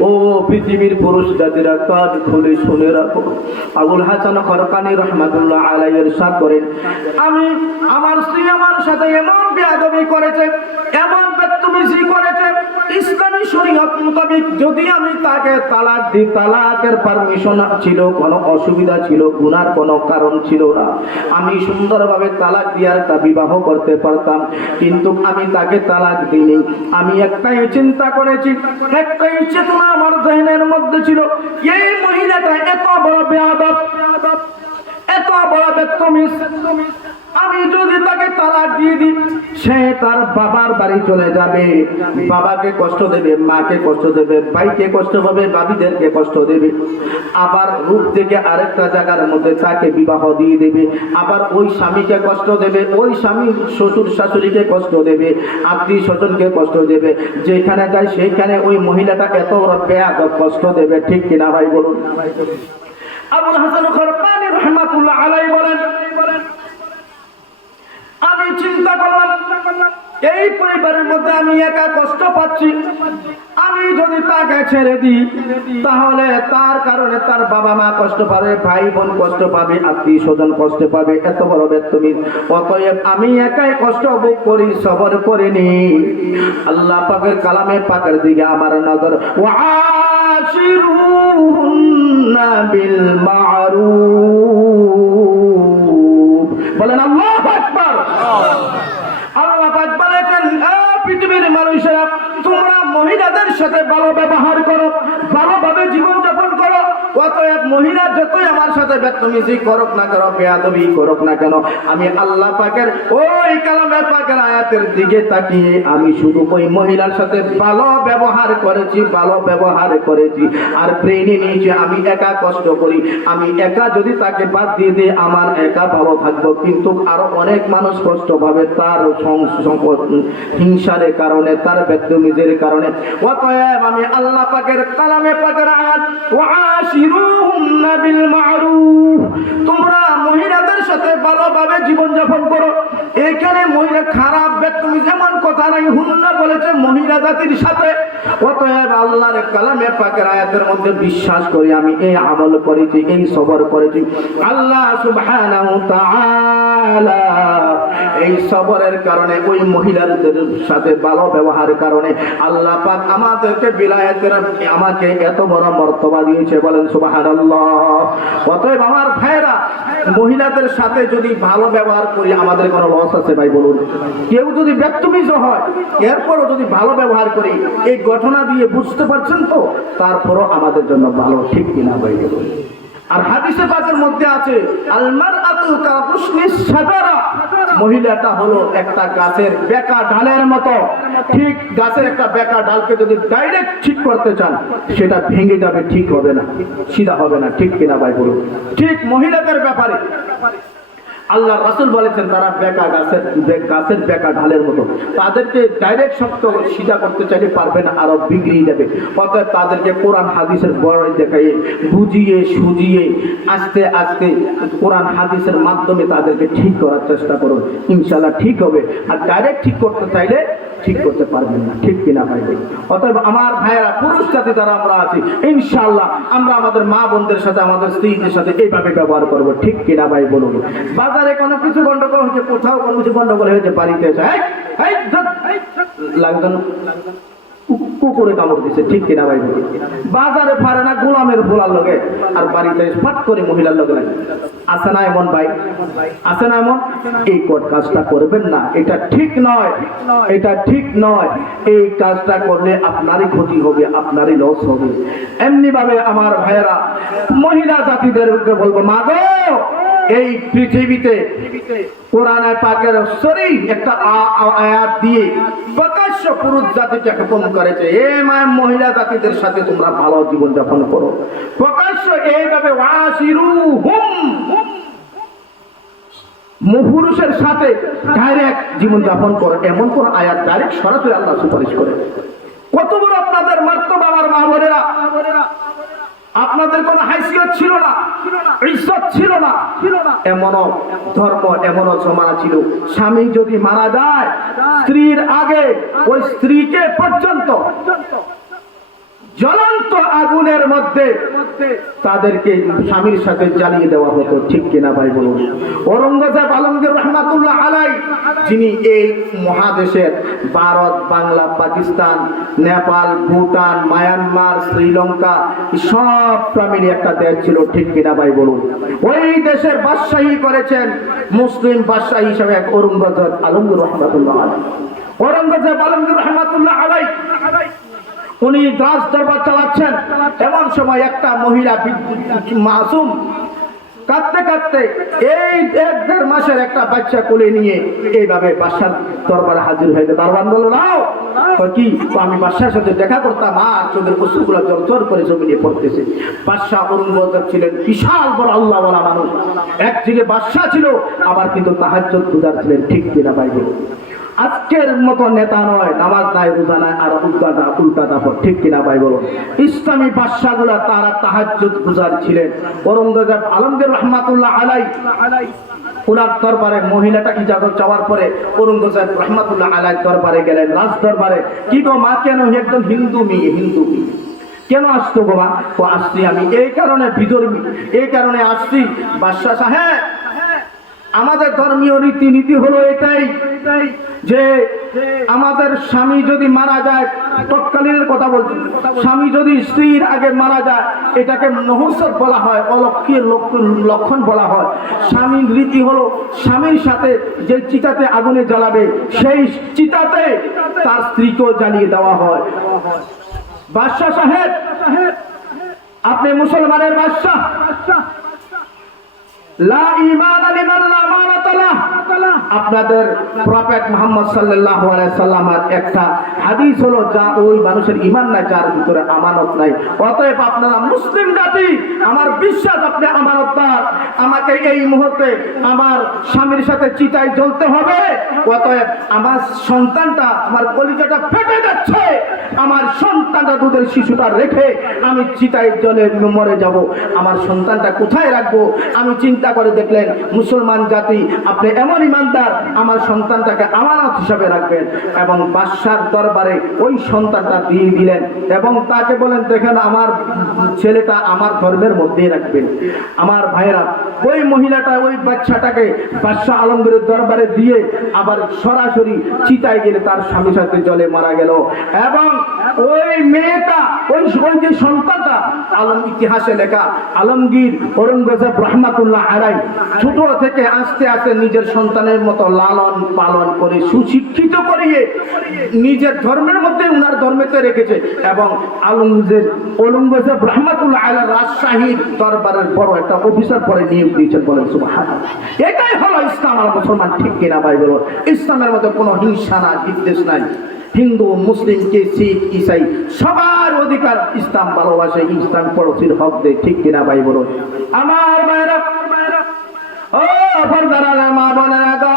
ও পৃথিবীর পুরুষ জাতিরা, কান খুলে শুনে রাখো। আবুল হাসান ফারকানি রাহমাতুল্লাহ আলাইহি ইরশাদ করেন, আমার স্ত্রী আমার সাথে এমন বেয়াদবি করেছে, এমন বদতমিজি করেছে, ইসলামী শরীয়ত মোতাবেক যদি আমি তাকে তালাক দিই, তালাকের পারমিশন ছিল, কোনো অসুবিধা ছিল, গুনার কোনো কারণ ছিল না, আমি সুন্দরভাবে তালাক দিয়ে একটা বিবাহ করতে পারতাম, কিন্তু আমি তাকে তালাক দিইনি। আমি একটাই চিন্তা করেছি, একটাই চেতনা আমার জহনের মধ্যে ছিল, এই মহিলাটা এত বড় বেয়াদব, এত বড় বদতমিজ, আমি যদি তাকে তালাক দিয়ে দিই, সে তার বাবার বাড়ি চলে যাবে, বাবাকে কষ্ট দেবে, মাকে কষ্ট দেবে, ভাইকে কষ্ট পাবে, ভাবিদেরকে কষ্ট দেবে, আবার রূপ থেকে আরেকটা জায়গার মধ্যে তাকে বিবাহ দিয়ে দেবে, আবার ওই স্বামীকে কষ্ট দেবে, ওই স্বামী শ্বশুর শাশুড়িকে কষ্ট দেবে, আত্মীয় স্বজনকে কষ্ট দেবে, যেখানে যায় সেইখানে ওই মহিলাটা এত বেয়াদব কষ্ট দেবে, ঠিক কিনা ভাই বলুন? আবুল হাসান ফারকানি রাহমাতুল্লাহ আলাইহি বলেন, আমি চিন্তা করলাম এই পরিবারের মধ্যে আমি একা কষ্ট পাচ্ছি, আমি যদি তাকে ছেড়ে দিই তাহলে তার কারণে তার বাবা মা কষ্ট পাবে, ভাই বোন কষ্ট পাবে, আত্মীয় স্বজন কষ্ট পাবে, এত বড় বদতমিজ, অতএব আমি একাই কষ্ট ভোগ করি, সবর করিনি। আল্লাহ পাকের কালামে পাকের দিকে আমার নজর, ওয়াশিরুহুন্না বিল মারুফ, বলেন আল্লাহু আকবার। আল্লাহ পাক বলেছেন, পৃথিবীর মানুষেরা, তোমরা মহিলাদের সাথে ভালো ব্যবহার করো, ভালোভাবে জীবন যাপন করো। অতএব মহিলা যতই আমার সাথে বদতমিজি করুক না কেন, বেয়াদবি করুক না কেন, আমি আল্লাহ পাকের ওই কালামে পাকের আয়াতের দিকে তাকিয়ে আমি শুধু ওই মহিলার সাথে ভালো ব্যবহার করেছি, ভালো ব্যবহার করেছি, আর ব্রেনে নিয়েছি আমি একা কষ্ট করি, আমি একা যদি তাকে বাদ দিয়ে দিই আমার একা ভালো থাকবো, কিন্তু আরো অনেক মানুষ কষ্ট পাবে তার হিংসার কারণে, তার বদতমিজির কারণে। অতএব আমি আল্লাহ পাকের কালামে পাকের আয়াত, ওয়াশিরুহুন্না বিল মারুফ, তোমরা মহিলাদের সাথে ভালো ভালোভাবে জীবনযাপন করো। এখানে মহিলা খারাপ তুমি যেমন কথা নাই, হুন্না বলেছে মহিলা জাতির সাথে। অতএব আল্লাহর কালামে পাকের আয়াতের মধ্যে বিশ্বাস করি আমি এই আমল করেছি, এই সবর করেছি। আল্লাহ সুবহানাহু তাআলা এই সবরের কারণে, ওই মহিলাদের সাথে ভালো ব্যবহারের কারণে আল্লাহ পাক আমাদেরকে বিলায়াতের আমাকে এত বড় মর্তবা দিয়েছে, বলেন সুবহানাল্লাহ। অতএব আমার ভাইরা, মহিলাদের সাথে যদি ভালো ব্যবহার করি আমাদের কোনো লস আছে ভাই বলুন? কেউ যদি ব্যক্তিবিজ হয় এরপরও যদি ভালো ব্যবহার করি, এই ঘটনা দিয়ে বুঝতে পারছেন তো, তারপরও আমাদের জন্য ভালো, ঠিক কিনা ভাই বলুন? আর হাদিসে পাকের মধ্যে আছে আলমারআতু কাহুসনিস শাজারা, মহিলাটা হলো একটা গাছের বেঁকা ডালের মতো। ঠিক গাছের একটা বেঁকা ডালকে যদি ডাইরেক্ট ঠিক করতে চান, সেটা ভেঙে যাবে, ঠিক হবে না, সিধা হবে না, ঠিক কিনা ভাই বলুন? ঠিক মহিলাদের ব্যাপারে আল্লাহ রাসূল বলেছেন তারা বেঁকা গাছের বেঁকা ঢালের মতো। তাদেরকে ডাইরেক্ট শক্ত সিধা করতে চাইলে পারবে না, আরো বিগড়িয়ে যাবে। অতএব তাদেরকে কোরআন হাদিসের বড়াই দেখাইয়ে, বুঝিয়ে সুজিয়ে আস্তে আস্তে কোরআন হাদিসের মাধ্যমে তাদেরকে ঠিক করার চেষ্টা করুন, ইনশাআল্লাহ ঠিক হবে। আর ডাইরেক্ট ঠিক করতে চাইলে ঠিক করতে পারবেন না, ঠিক কিনা ভাই? অতএব আমার ভাইয়েরা, পুরুষ জাতি যারা আমরা আছি, ইনশাআল্লাহ আমরা আমাদের মা বোনদের সাথে, আমাদের স্ত্রীদের সাথে এইভাবে ব্যবহার করবো, ঠিক কিনা ভাই বলুন? বাজারে কোনো কিছু গন্ডগোল হয়েছে, কোথাও কোনো কিছু গন্ডগোল হয়েছে, বাড়িতে এসে লাগবে না, কুকুরে কামড় দিছে, ঠিক কিনা ভাই বলুন? বাজারে পারে না গোলামের ভোলার লগে, আর বাড়িতে ফাট করে মহিলার লগে লাগে। আছে না এমন ভাই? আছে না এমন? এই কাজটা করবেন না, এটা ঠিক নয়, এটা ঠিক নয়। এই কাজটা করলে আপনারই ক্ষতি হবে, আপনারই লস হবে। এমনি ভাবে আমার ভাইয়েরা, মহিলা জাতিদেরকে বলবো, মা গো, এই পৃথিবীতে কোরআনে পাকের সরি একটা আয়াত দিয়ে প্রকাশ্য পুরুষ জাতিকে হুকুম করেছে, এ মহিলা জাতিদের সাথে তোমরা ভালো জীবন যাপন করো। প্রকাশ্য এইভাবে ওয়াশিরুহুম, পুরুষের সাথে ডাইরেক্ট জীবন যাপন করো, এমন কোন আয়াত ডাইরেক্ট সরাসরি আল্লাহ সুপারিশ করে। কত বড় আপনাদের মর্তবা আমার মা বোনেরা! আপনাদের কোনো হাইসিয়ত ছিল না, ইজ্জত ছিল না। এমনও ধর্ম, এমনও জমানা ছিল, স্বামী যদি মারা যায়, স্ত্রীর আগে ওই স্ত্রীকে পর্যন্ত জ্বলন্ত আগুনের মধ্যে তাদেরকে স্বামীর সাথে জ্বালিয়ে দেওয়া হতো, ঠিক কিনা ভাই বলুন? ঔরঙ্গজেব আলমগীর রহমাতুল্লাহ আলাই, যিনি এই মহাদেশের ভারত, বাংলা, পাকিস্তান, নেপাল, ভুটান, মায়ানমার, শ্রীলঙ্কা সবটা মিলিয়ে একটা দেশ ছিল, ঠিক কিনা ভাই বলুন? ওই দেশের বাদশাহী করেছেন মুসলিম বাদশাহ হিসেবে এক ঔরঙ্গজেব আলমগীর রহমাতুল্লাহ আলাই। ঔরঙ্গজেব আলমগীর রহমাতুল্লাহ আলাই উনি রাজ দরবার চালাচ্ছেন। এমন সময় একটা মহিলা মাসুম কাঁদতে কাঁদতে এই 1-1.5 মাসের একটা বাচ্চা কোলে নিয়ে এইভাবে বাদশার দরবারে হাজির হয়েছে। দরবার বলল, নাও কি, আমি বাদশার সাথে দেখা করতাম। চোখের অশ্রুগুলো জড়জড় করে জমিয়ে পড়তেছে। বাদশাহ ঔরঙ্গজেব ছিলেন বিশাল বড় আল্লাহওয়ালা মানুষ, একদিকে বাদশাহ ছিল, আবার কিন্তু তাহাজ্জুদ গুজার ছিলেন, ঠিক কিনা ভাই বলুন? আজকের মতো নেতা নয়, নামাজ নাই, রোজা নাই, আর উল্টা দাপট, ঠিক কিনা ভাই বলুন? ইসলামী বাদশাহগুলা তারা তাহাজ্জুদ গুজার ছিলেন। ঔরঙ্গজেব আলমগীর রহমাতুল্লাহ আলাই ওনার দরবারে মহিলাটাকে ইজাজত চাওয়ার পরে ঔরঙ্গজেব রহমাতুল্লাহ আলাই দরবারে গেলেন, রাজ দরবারে। কি গো মা, কেন? একদম হিন্দু মেয়ে, হিন্দু মেয়ে কেন আসতো গো মা? ও আসছি আমি এই কারণে, বিধর্মী, এই কারণে আসছি। বাদশাহ সাহেব, আমাদের ধর্মীয় রীতিনীতি হলো এটাই যে আমাদের স্বামী যদি মারা যায়, তৎকালীনের কথা বলছি, স্বামী যদি স্ত্রীর আগে মারা যায়, এটাকে নহসত বলা হয়, অলক্ষীর লক্ষণ বলা হয়। স্বামীর রীতি হলো স্বামীর সাথে যে চিতাতে আগুনে জ্বালাবে, সেই চিতাতে তার স্ত্রীকেও জ্বালিয়ে দেওয়া হয়। বাদশাহ সাহেব, আপনি মুসলমানের বাদশাহ, লা ঈমান লিমান লা আমানাতা লাহ, আপনাদের প্রফেট মুহাম্মদ সাল্লাল্লাহু আলাইহি সাল্লামের একটা হাদিস হলো, যা ওই মানুষের ঈমান নাই যার ভিতরে আমানত নাই। অতএব আপনারা মুসলিম জাতি, আমার বিশ্বাস আপনি আমানতদার। আমাকে এই মুহূর্তে আমার স্বামীর সাথে চিতায় জ্বলতে হবে। অতএব আমার সন্তানটা, আমার কলিজাটা ফেটে যাচ্ছে, আমার সন্তানটা দুধের শিশুটা রেখে আমি চিতায় জ্বলে মরে যাব। আমার সন্তানটা কোথায় রাখবো? আমি চিন্তা করে দেখলেন, মুসলমান জাতি আপনি এমন ইমানদার, আমার সন্তানটাকে আমানত হিসাবে রাখবেন। এবং বাদশার দরবারে ওই সন্তানটা দিয়ে দিলেন এবং তাকে বলেন, দেখেন আমার ছেলেটা আমার ধর্মের মধ্যেই রাখবেন। আমার ভাইয়েরা, ওই মহিলাটা ওই বাচ্চাটাকে বাদশাহ আলমগীরের দরবারে দিয়ে আবার সরাসরি চিতায় গেলে তার স্বামীর সাথে জলে মারা গেল। এবং ওই মেয়েটা, ওই যে সন্তানটা, আলম ইতিহাসে লেখা, আলমগীর ঔরঙ্গজেব রহমাতুল্লাহ আলাইহি ছোট থেকে আস্তে আস্তে নিজের সন্তানের মতো লালন পালন করে সুশিক্ষিত করিয়ে নিজের ধর্মের মধ্যে উনার ধর্মেতে রেখেছে। এবং ঔরঙ্গজেব রহমাতুল্লাহ আলাইহি রাজশাহীর দরবারের বড় একটা অফিসার পরে নিয়োগ দিয়েছেন। বলেন সুবহানাল্লাহ। এটাই হলো ইসলাম আর মুসলমান, ঠিক কিনা ভাই বলুন? ইসলামের মধ্যে কোনো হিংসা না, বিদ্বেষ নাই। হিন্দু, মুসলিম, কে শিখ, ইসাই সবার অধিকার ইসলাম ভালোবাসে, ইসলাম পড়োশির হক দেয়, ঠিক কিনা ভাই বলুন? আমার ভাইরা, ও পর্দার মা বোনেরা গো,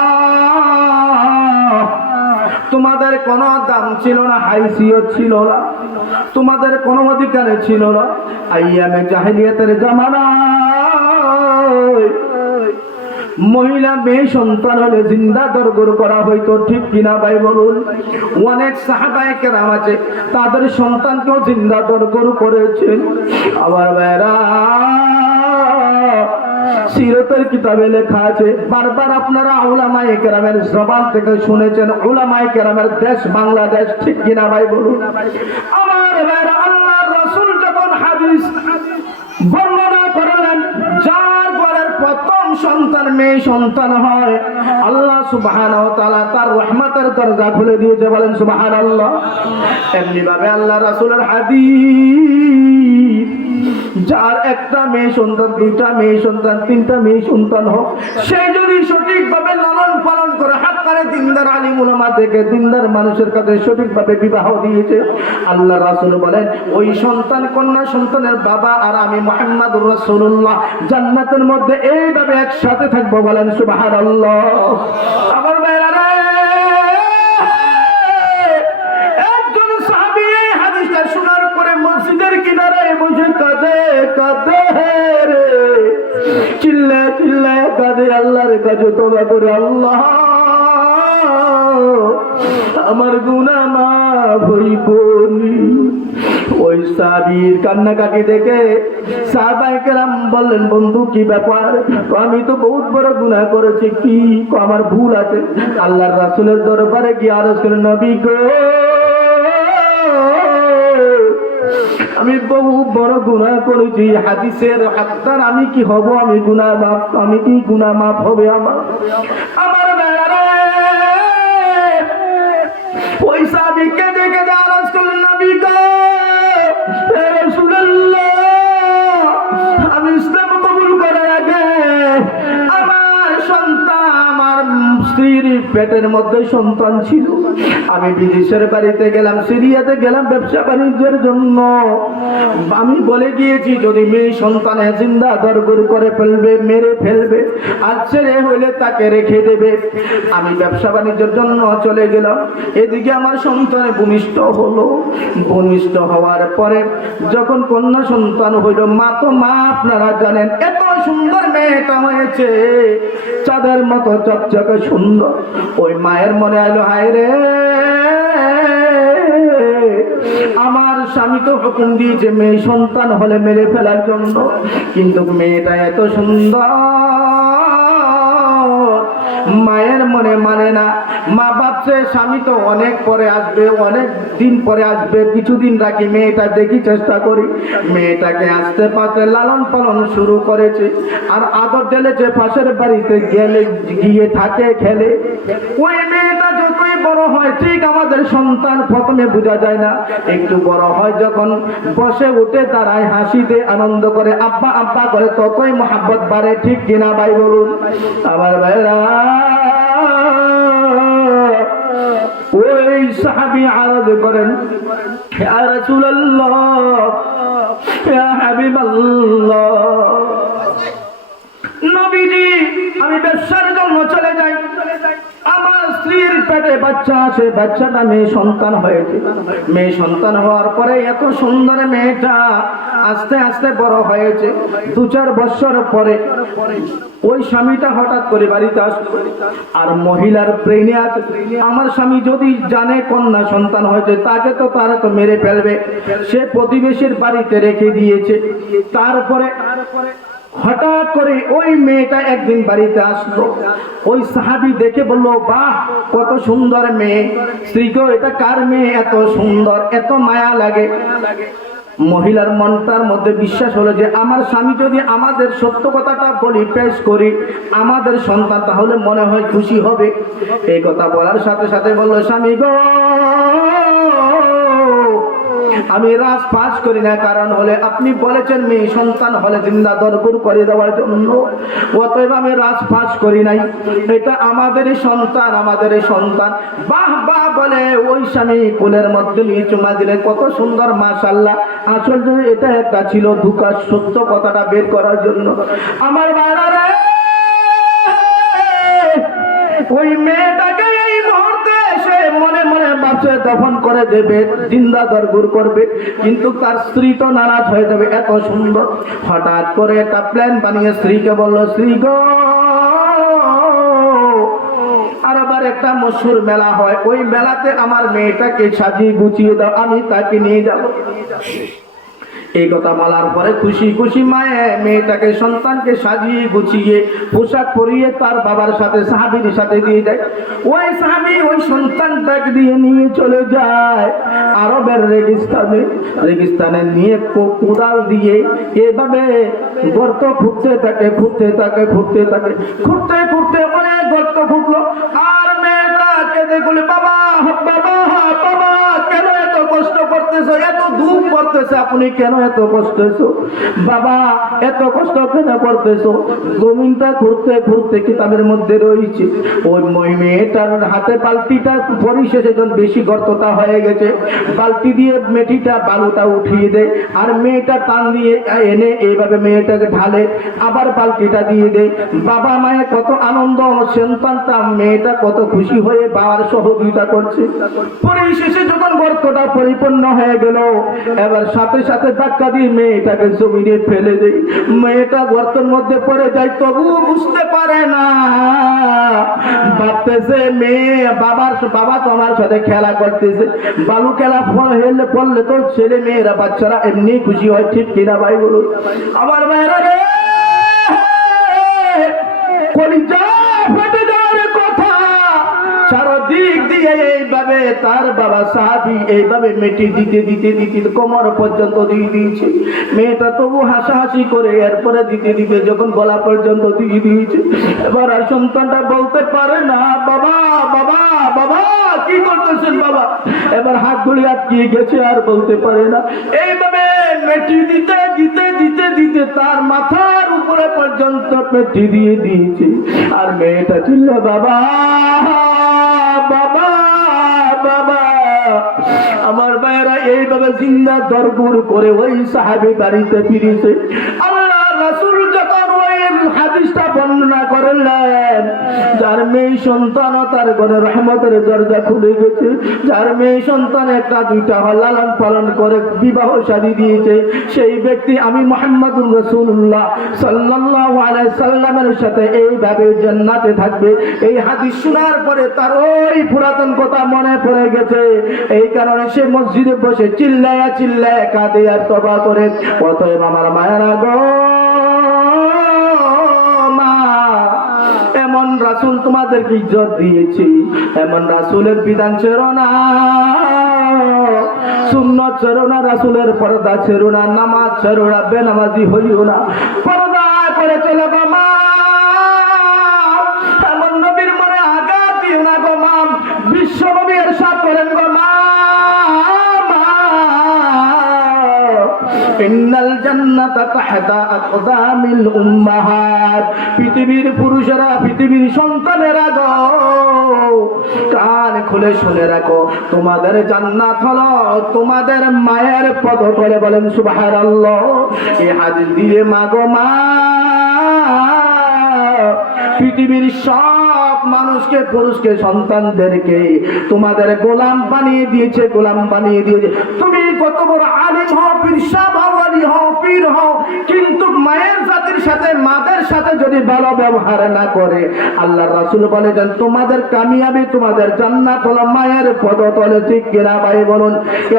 তোমাদের কোনো দাম ছিল না, হাইসিয়ত ছিল না, তোমাদের কোনো অধিকার ছিল না। আইয়ামে জাহেলিয়াতের জামানায় মহিলা মেয়ে সন্তান হলে জিন্দা দরগর করা হইতো, ঠিক কিনা ভাই বলুন? অনেক সাহাবায়ে কেরাম আছে, তাদের সন্তানকেও জিন্দা দরগর করেছেন। আবার ভাইরা, সিরতের কিতাবে লেখা আছে, বারবার আপনারা উলামায়ে কেরামের জবান থেকে শুনেছেন, উলামায়ে কেরামের দেশ বাংলাদেশ, ঠিক কিনা ভাই বলুন? আমার ভাইরা, আল্লাহর রাসূল যখন হাদিস বর্ণনা করলেন, যার ঘরের প্রথম সন্তান মেয়ে সন্তান হয়, আল্লাহ সুবহানাহু ওয়া তাআলা তার রহমতের দরজা খুলে দিয়েছে। বলেন সুবহানাল্লাহ। এমনি ভাবে আল্লাহ রাসূলের হাদিস, যার একটা মেয়ে সন্তান, দুইটা মেয়ে সন্তান, তিনটা মেয়ে সন্তান হোক, সে যদি সঠিকভাবে লালন পালন করে, হাক্কানে দিনদার আলিম উলামা থেকে দিনদার মানুষের কাছে সঠিকভাবে বিবাহ দিয়েছে, আল্লাহ রাসূল বলেন ওই সন্তান, কন্যা সন্তানের বাবা আর আমি মুহাম্মদুর রাসূলুল্লাহ জান্নাতের মধ্যে এইভাবে একসাথে থাকবো। বলেন সুবহানাল্লাহ। আমার ভাইরা, একজন সাহাবী এই হাদিসটা শোনার পরে মসজিদের কিনারায় বসে কাঁদে কাঁদে রে, চিল্লায় চিল্লায় কাঁদে, আল্লাহর কাছে তওবা করে, আল্লাহ আমার গুনাহ মাফ হইবনি। ওই সাহাবীর কান্নাকাটি দেখে সাহাবায়ে কেরাম বললেন, বন্ধু কি ব্যাপার? আমি তো বহুত বড় গুনাহ করেছি, কি আমার ভুল আছে? আল্লাহর রাসূলের দরবারে গিয়ে আরজ করলেন, নবী গো, আমি বহু বড় গুনাহ করেছি, হাদিসের হকদার আমি কি হব? আমি গুনাহ মাফ, আমি কি গুনাহ মাফ হবে আমার? আমার বেলারে ওই সাহাবী কেঁদে কেঁদে আরজ করলেন, নবী গো, হে রাসূলুল্লাহ, আমি ইসলাম কবুল করার আগে আমার সন্তান, আমার স্ত্রীর পেটের মধ্যে সন্তান ছিল। আমি বিদেশের বাড়িতে গেলাম, সিরিয়াতে গেলাম ব্যবসা বাণিজ্যের জন্য। আমি বলে গিয়েছি যদি মেয়ে সন্তানে জিন্দা দরগর করে ফেলবে, মেরে ফেলবে, আর ছেলে হইলে তাকে রেখে দেবে। আমি ব্যবসা বাণিজ্যের জন্য চলে গেলাম। এদিকে আমার সন্তানে ভূমিষ্ঠ হলো। ভূমিষ্ঠ হওয়ার পরে যখন কন্যা সন্তান হইল, মা তো মা, আপনারা জানেন এত সুন্দর মেয়েটা হয়েছে, চাঁদের মতো চকচকে সুন্দর। ওই মায়ের মনে আইলো, হায় রে, আমার স্বামী তো হুকুম দিয়েছে মেয়ে সন্তান হলে মেরে ফেলার জন্য, কিন্তু মেয়েটা এত সুন্দর, মায়ের মনে মানে না। মা ভাবছে স্বামী তো অনেক পরে আসবে, অনেক দিন পরে আসবে, কিছুদিন রাখি মেয়েটা দেখি, চেষ্টা করি। মেয়েটাকে আসতে পারতে লালন পালন শুরু করেছে, আর আদর ঢেলেছে, পাশের বাড়িতে গেলে গিয়ে থাকে, খেলে। ওই মেয়েটা যতই বড় হয়, ঠিক আমাদের সন্তান প্রথমে বোঝা যায় না, একটু বড় হয় যখন বসে উঠে দাঁড়ায়, হাসিতে আনন্দ করে, আব্বা আব্বা করে, ততই মহাব্বত বাড়ে, ঠিক কিনা ভাই বলুন? আমার ভাইরা, সাহাবী আরজ করেন, ইয়া রাসূলুল্লাহ, ইয়া হাবিবাল্লাহ, নবীজি আমি ব্যবসার জন্য চলে যাই, আমার স্ত্রীর পেটে বাচ্চা আছে, বাচ্চাটা মেয়ে সন্তান হয়েছে। মেয়ে সন্তান হওয়ার পরে এত সুন্দর মেয়েটা আস্তে আস্তে বড় হয়েছে। 2-4 বছর পরে ওই স্বামীটা হঠাৎ করে বাড়িতে আসলো, আর মহিলার ব্রেনে আছে আমার স্বামী যদি জানে কন্যা সন্তান হয়েছে তাকে তো তারা তো মেরে ফেলবে। সে প্রতিবেশীর বাড়িতে রেখে দিয়েছে। তারপরে হঠাৎ করে ওই মেয়েটা একদিন বাড়িতে আসলো। ওই সাহাবী দেখে বলল, বাহ কত সুন্দর মেয়ে। স্ত্রীকে, এটা কার মেয়ে, এত সুন্দর, এত মায়া লাগে। মহিলার মনটার মধ্যে বিশ্বাস হলো যে আমার স্বামী যদি আমাদের সত্য কথাটা বলি, পেশ করি, আমাদের সন্তান, তাহলে মনে হয় খুশি হবে। এই কথা বলার সাথে সাথে বলল, স্বামী গো, আমি রাজ পাস করি না, কারণ হলে আপনি বলেছেন মেয়ে সন্তান হলে জিন্দা দরগুর করে দেওয়ার জন্য, অতএব আমি রাজ পাস করি নাই, এটা আমাদেরই সন্তান, আমাদেরই সন্তান। বাহ বাহ বলে ওই স্বামী কোলের মধ্যে নিয়ে চুমা দিলে, কত সুন্দর, মাশাআল্লাহ। আসলে এটা একটা ছিল ধোঁকা, সত্য কথাটা বের করার জন্য। আমার বাইরা রে, ওই মেয়েটাকে এই মুহূর্তে সে মনে মনে ভাবছে দফন করে দেবে, জিন্দা দরগুর করবে, কিন্তু তার স্ত্রী তো নারাজ হয়ে যাবে, এত সুন্দর। হঠাৎ করে একটা প্ল্যান বানিয়ে স্ত্রীকে বলল, স্ত্রী গো, আর আবার একটা মশহুর মেলা হয়, ওই মেলাতে আমার মেয়েটাকে সাজিয়ে গুছিয়ে দাও, আমি তাকে নিয়ে যাব। এই কথা বলার পরে খুশি খুশি মায়ে মেয়েটাকে, সন্তানকে সাজিয়ে গুছিয়ে পোশাক পরিয়ে তার বাবার সাথে, সাহাবীর সাথে দিয়ে যায়। ওই সাহাবী ওই সন্তানটাকে দিয়ে নিয়ে চলে যায় আরবের রেগিস্তানে। রেগিস্তানে নিয়ে কোদাল দিয়ে এভাবে গর্ত খুঁড়তে থাকে, খুঁড়তে থাকে, খুঁড়তে থাকে, খুঁড়তে খুঁড়তে অনেক গর্ত খুঁড়লো। আর মেয়েটা কেঁদে বলে, বাবা বাবা বাবা, কেন এত কষ্ট করতেছো, এত দুঃখ করতেছে, আপনি কেন এত কষ্ট করতেছো বাবা, এত কষ্ট কেন করতেছো? জমিনটা ঘুরতে ঘুরতে কিতাবের মধ্যে রয়েছে ওই মেয়েটার হাতে বালতিটা পরিশেষে যখন বেশি গর্তটা হয়ে গেছে, বালতি দিয়ে মেটিটা বালুটা উঠিয়ে দেয়, আর মেয়েটা টান দিয়ে এনে এইভাবে মেয়েটাকে ঢালে, আবার বালতিটা দিয়ে দেয়। বাবা মায়ের কত আনন্দ, সন্তানটা, মেয়েটা কত খুশি হয়ে বাবার সহযোগিতা করছে। পরিশেষে যখন গর্তটা পরিপূর্ণ হয়ে গেল, এবার সাথে সাথে ধাক্কা দিয়ে মেয়েটাকে জমিনে ফেলে দেয়। মেয়েটা গর্তের মধ্যে পড়ে যায়, তবুও বুঝতে পারে না, ভাবতেছে মেয়ে বাবা তো আমার সাথে খেলা করতেছে, বালু খেলা পড়লে তো ছেলে মেয়েরা, বাচ্চারা এমনি খুশি হয়, ঠিক কিনা ভাই বলুন? আমার মেয়েরা রে, কলিজা ফেটে যাওয়ার কথা। চারদিক দিয়ে এইভাবে তার বাবা সাহাবী এইভাবে মেটি দিতে দিতে দিতে কোমর পর্যন্ত দিয়ে দিয়েছে। মেয়েটা তবু হাসাহাসি করে এরপরে দিতে দিতে যখন গলা পর্যন্ত দিয়ে দিয়েছে, এবার আর সন্তানটা বলতে পারে না, বাবা বাবা বাবা, কি করতেছেন বাবা? এবার হাতগুলি আটকিয়ে গেছে, আর বলতে পারে না। এইভাবে মেটি দিতে দিতে দিতে দিতে তার মাথার উপরে পর্যন্ত মেটি দিয়ে দিয়েছে। আর মেয়েটা ছিল, বাবা বাবা বাবা। আমার ভাইয়েরা এইভাবে জিন্দা দরগুর করে ওই সাহাবী বাড়িতে ফিরেছে। আল্লাহ রাসূল যখন ওই হাদিসটা বর্ণনা করলেন, যার মেয়ে সন্তান তার ঘরে রহমতের দরজা খুলে গেছে, যার মেয়ে সন্তান একটা দুইটা লালন পালন করে বিবাহ শাদী দিয়েছে, সেই ব্যক্তি আমি মুহাম্মদুর রাসূলুল্লাহ সাল্লাল্লাহু আলাইহি সাল্লামের সাথে এইভাবে জান্নাতে থাকবে। এই হাদিস শোনার পরে তার ওই পুরাতন কথা মনে পড়ে গেছে। এই কারণে সে মসজিদে বসে চিল্লায়া চিল্লায়া কাঁদে আর তওবা করে। অতএব আমার মায়েরা গো, এমন রাসূল তোমাদেরকে ইজ্জত দিয়েছি, এমন রাসূলের বিধান ছেড়ো না, সুন্নাত ছেড়ো না, রাসূলের পর্দা ছেড়ো না, নামাজ ছেড়ো না, বেনামাজি হইও না, পর্দা করে চলো গো মা। এমন নবীর মনে আঘাত দিও না গো মা। বিশ্ব নবী ইরশাদ করেন গো মা, ইন্নাল জান্নাতা তাহতা আকদামিল উম্মাহাত। পৃথিবীর পুরুষেরা, পৃথিবীর সন্তানেরা গো, কান খুলে শুনে রাখো, তোমাদের জান্নাত হলো তোমাদের মায়ের পদতলে। বলেন সুবহানাল্লাহ। এই হাদিস দিয়ে মাগো মা, পৃথিবীর সব মানুষকে, পুরুষকে, সন্তানদেরকে তোমাদের গোলাম বানিয়ে দিয়েছে, গোলাম বানিয়ে দিয়েছে। তুমি কত বড় আলিম হও, পীর সাহেব হও, ওয়ালি হও, পীর হও, কিন্তু মায়ের জাতির সাথে, মাদের সাথে যদি ভালো ব্যবহার না করে, আল্লাহর রাসূল বলেছেন তোমাদের কামিয়াবি, তোমাদের জান্নাত হলো মায়ের পদতলে। ঠিক কিনা ভাই বলুন?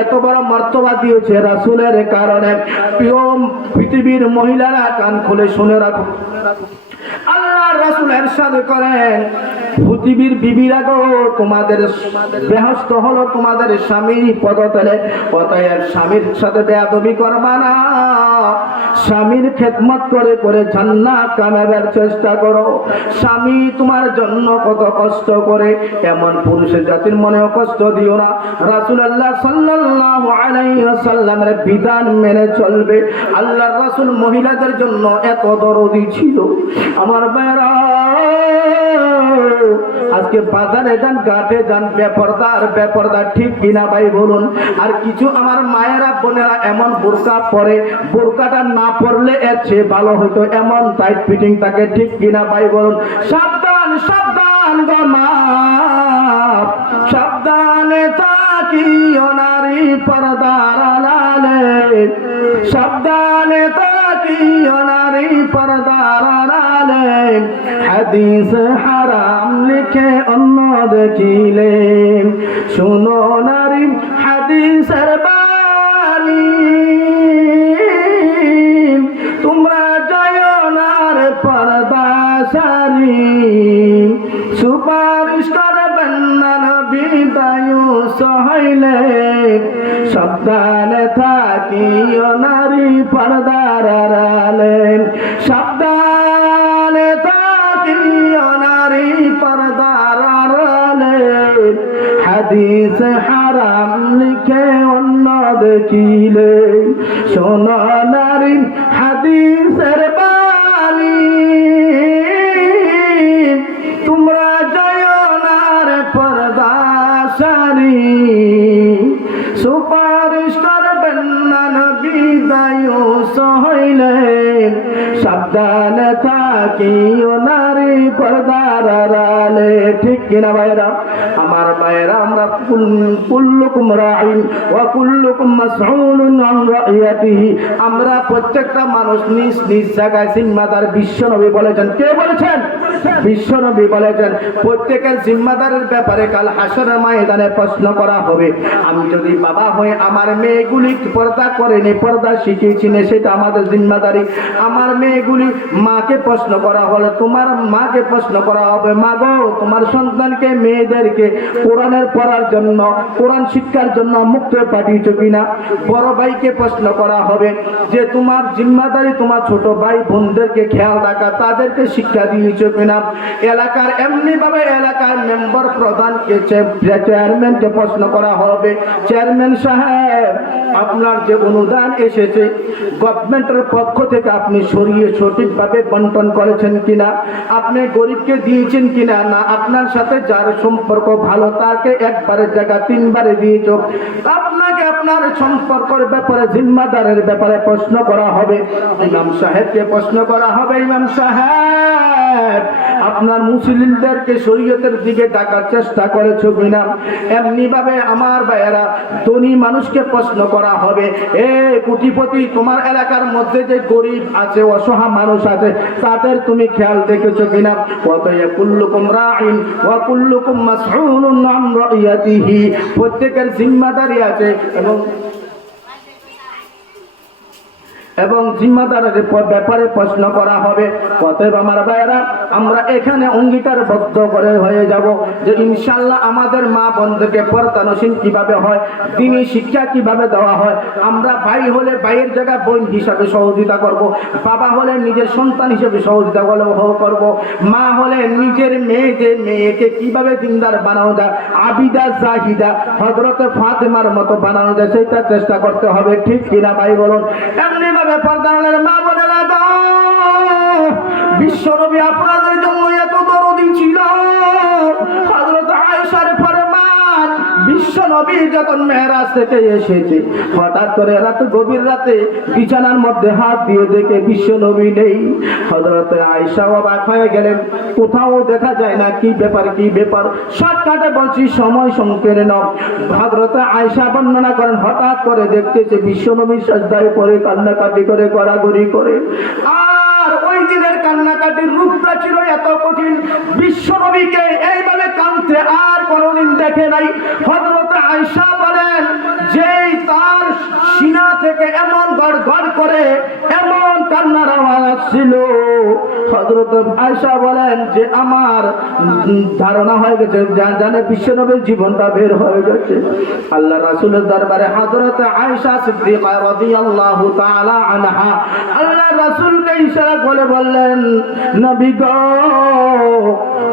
এত বড় মর্তবা দিয়েছে রাসূলের কারণে। প্রিয় পৃথিবীর মহিলারা কান খুলে শুনে রাখো, আল্লাহর রাসূল ইরশাদ করেন, পৃথিবীর বিবিরা গো, তোমাদের বেহেশত হলো তোমাদের স্বামীর পদতলে। অতএব স্বামীর সাথে বেয়াদবি করবা না, স্বামীর খেদমত করে করে জান্নাত কামাবার চেষ্টা করো। স্বামী তোমার জন্য কত কষ্ট করে, এমন পুরুষের জাতির মনেও কষ্ট দিও না। রাসূলুল্লাহ সাল্লাল্লাহু আলাইহি ওয়াসাল্লামের বিধান মেনে চলবে। আল্লাহর রাসূল মহিলাদের জন্য এত দরদি ছিল। আমার ভাইরা, আজকে বাজারে যান, ঘাটে যান, বেপরদা, ঠিক কিনা ভাই বলুন? আর কিছু আমার মায়েরা, বোনেরা এমন বোরকা পরে, বোরকাটা না পরলে এর চেয়ে ভালো হতো, এমন টাইট ফিটিং থাকে। ঠিক কিনা ভাই বলুন? সাবধান, সাবধান গো মা, সাবধানে থাকিও নারী পর্দার আড়ালে, সাবধানে থাকিও নারী পর্দার আড়ালে, হাদিস হারাম লিখে অন্য দেখিলে, শুনো নারী হাদিসের বাণী, তোমরা যাও না রে পর্দা সারি, সুপারিশ করবেন না নবী দায়ু সহাইলে, সাবধানে থাকিও নারী পর্দার আড়ালে, সাবধানে থাকিও নারী পর্দার আড়ালে, হাদিস হারাম লিখে অন্য দেখিলে, শোনো নারী হাদিসের বাণী, তোমরা যাও না রে পর্দা সারি, সুপারিশ করবেন না নবী দায়ু সহাইলে, সাবধানে থাকিও নারী পর্দার আড়ালে। ঠিক কিনা ভাইরা? আমার ভাইরা, আমরা কুল্লুকুম রাঈন ওয়া কুল্লুকুম মাসউলুন আন রাইয়াতিহি, আমরা প্রত্যেকটা মানুষ নিজ নিজ জায়গায় জিম্মাদার। বিশ্বনবী বলেছেন, কে বলেছেন? বিশ্বনবী বলেছেন প্রত্যেকের জিম্মাদারের ব্যাপারে কাল হাসরের ময়দানে প্রশ্ন করা হবে। আমি যদি বাবা হয়ে আমার মেয়েগুলি পর্দা করেনি, পর্দা শিখিয়েছি না, সেটা আমাদের জিম্মাদারি। আমার মেয়েগুলি মাকে প্রশ্ন করা হলে, তোমার মাকে প্রশ্ন করা হবে, মা গো, তোমার সন্তানকে, মেয়েদেরকে কোরআনের পড়ার জন্য, কোরআন শিক্ষার জন্য মুক্ত পাঠিয়েছ কিনা? বড় ভাইকে প্রশ্ন করা হবে যে তোমার জিম্মাদারি তোমার ছোট ভাই বোনদেরকে খেয়াল রাখা, তাদেরকে শিক্ষা দিয়েছ কিনা? এলাকার এমনি ভাবে এলাকার মেম্বার, প্রধানকে, চেয়ারম্যানকে প্রশ্ন করা হবে, চেয়ারম্যান সাহেব, আপনার যে অনুদান এসেছে গভর্নমেন্টের পক্ষ থেকে আপনি সরিয়ে সঠিকভাবে বন্টন করেছেন কিনা? আপনি গরিবকে দিয়েছেন কিনা? না আপনার সাথে যার সম্পর্ক ভালো তাকে একবারের জায়গা তিনবারে দিয়েছ? আপনাকে আপনার সম্পর্কের ব্যাপারে, জিম্মাদারের ব্যাপারে প্রশ্ন করা হবে। ইমাম সাহেবকে প্রশ্ন করা হবে, ইমাম সাহেব, আপনার মুসলিমদেরকে শরীয়তের দিকে ডাকার চেষ্টা করেছো কিনা? এমনি ভাবে আমার ভাইয়েরা, ধনী মানুষকে প্রশ্ন করা হবে, এ কোটিপতি, তোমার এলাকার মধ্যে যে গরিব আছে, অসহায় মানুষ আছে, তাদের তুমি খেয়াল রেখেছো কিনা? কুল্লুকুম রাঈন ওয়া কুল্লুকুম মাসউলুন আন রাইয়াতিহি, প্রত্যেকের জিম্মাদারি আছে এবং জিম্মাদারের ব্যাপারে প্রশ্ন করা হবে। অতএব আমার ভাইয়েরা, আমরা এখানে অঙ্গীকারবদ্ধ করে হয়ে যাব যে ইনশাআল্লাহ আমাদের মা বোনদেরকে পর্দানসীন কিভাবে হয়, দ্বীনি শিক্ষা কিভাবে দেওয়া হয়। আমরা ভাই হলে ভাইয়ের জায়গায় বোন হিসাবে সহযোগিতা করব, বাবা হলে নিজের সন্তান হিসেবে সহযোগিতা করব, মা হলে নিজের মেয়েকে কিভাবে দিনদার বানানো যায়, আবিদা জাহিদা হযরতে ফাতেমার মতো বানানো যায়, সেটা চেষ্টা করতে হবে। ঠিক কিনা ভাই বলুন? এমনি ভাবে পর্দার মা বোনেরা, বিশ্বনবী আপনাদের জন্য এত দরদি ছিল। হযরত আয়েশার পরে মা নবী যখন মেরাজ থেকে এসেছে, হঠাৎ করে গভীর রাতে বিছানার মধ্যে হাত দিয়ে দেখে বিশ্ব নবী নেই। হযরত আয়েশা অবাক হয়ে গেলেন, কোথাও দেখা যায় না, কি ব্যাপার কি ব্যাপার। শর্টকাটে বলছি, সময় সংকীর্ণ। হযরত আয়েশা বর্ণনা করেন, হঠাৎ করে দেখতেছে বিশ্ব নবী সিজদায় পড়ে কান্নাকাটি করে, গড়াগড়ি করে। আর ওই দিনের কান্নাকাটির রূপটা ছিল এত কঠিন, বিশ্ব নবীকে এইভাবে কাঁদতে আর কোনোদিন দেখে নাই। হযরত আয়েশা বলেন, যেই তার সিনা থেকে এমন গড়গড় করে এমন কান্নার আওয়াজ ছিল, হযরত আয়েশা বলেন যে আমার ধারণা হয়ে গেছে, জানে বিশ্বনবীর জীবনটা বের হয়ে গেছে। আল্লাহ রাসূলের দরবারে হযরত আয়েশা সিদ্দিকা রাদিয়াল্লাহু তাআলা আনহা আল্লাহ রাসূলকে ইশারা করে বললেন, নবী গো,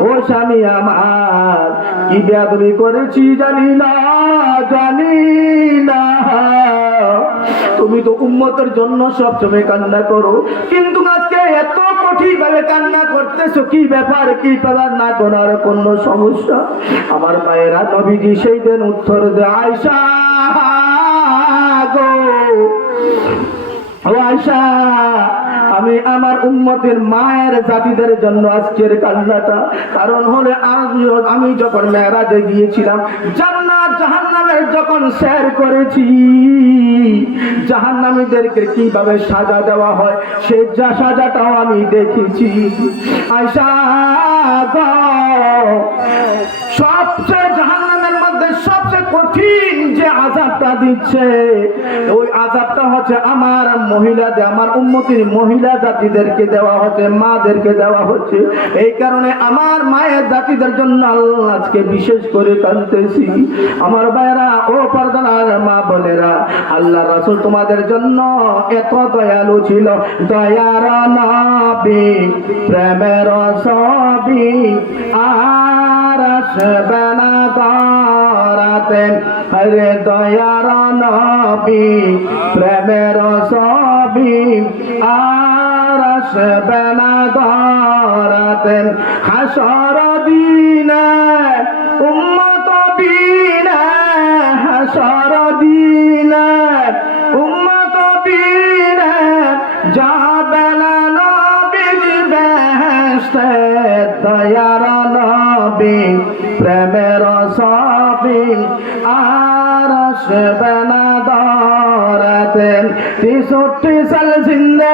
ও স্বামী আমার, কি বেয়াদবি করেছি জানি না, জানি না। তুমি তো উম্মতের জন্য সবসময় কান্না করো, কিন্তু আজকে এত কঠিন ভাবে কান্না করতেছো, কি ব্যাপার, কি ব্যাপার, না করার কোনো সমস্যা? আমার মায়েরা নবীজি সেই দিন উত্তর দেয়, আয়েশা গো, ও আয়েশা, আমি আমার উম্মতের মায়ের জাতিদের জন্য আজকের কান্নাটা। কারণ হলে আমি যখন মেরাজে গিয়েছিলাম, জান্নাত জাহান্নামের যখন সৈর করেছি, জাহান্নামীদেরকে কিভাবে সাজা দেওয়া হয় সেই সাজাটাও আমি দেখেছি। আয়েশা গো, সবচেয়ে জাহান্নামের মধ্যে সবচেয়ে কঠিন যে আযাবটা দিচ্ছে, ওই আযাবটা হচ্ছে আমার মহিলাদের, আমার উম্মতির মহিলা জাতিদেরকে দেওয়া হচ্ছে, মাদেরকে দেওয়া হচ্ছে। এই কারণে আমার মায়ের জাতিদের জন্য আল্লাহ আজকে বিশেষ করে কাঁদতেছি। আমার ভাইরা, ও পর্দার মা বোনেরা, আল্লাহ রাসূল তোমাদের জন্য এত দয়ালু ছিল, দয়ার নবী, প্রেমের ছবি আর আসবে না ধরাতে। আরে দয়ার নবী, প্রেমের ছবি আর আসবে না ধরাতে। হাসর দিনে উম্মত বিনে, হাসর দিনে উম্মত বিনে, যাবে না নবীর বেহেশতে। দয়ার নবী, প্রেমের ছবি আর আসবে না ধরাতে। 63 সাল জিন্দে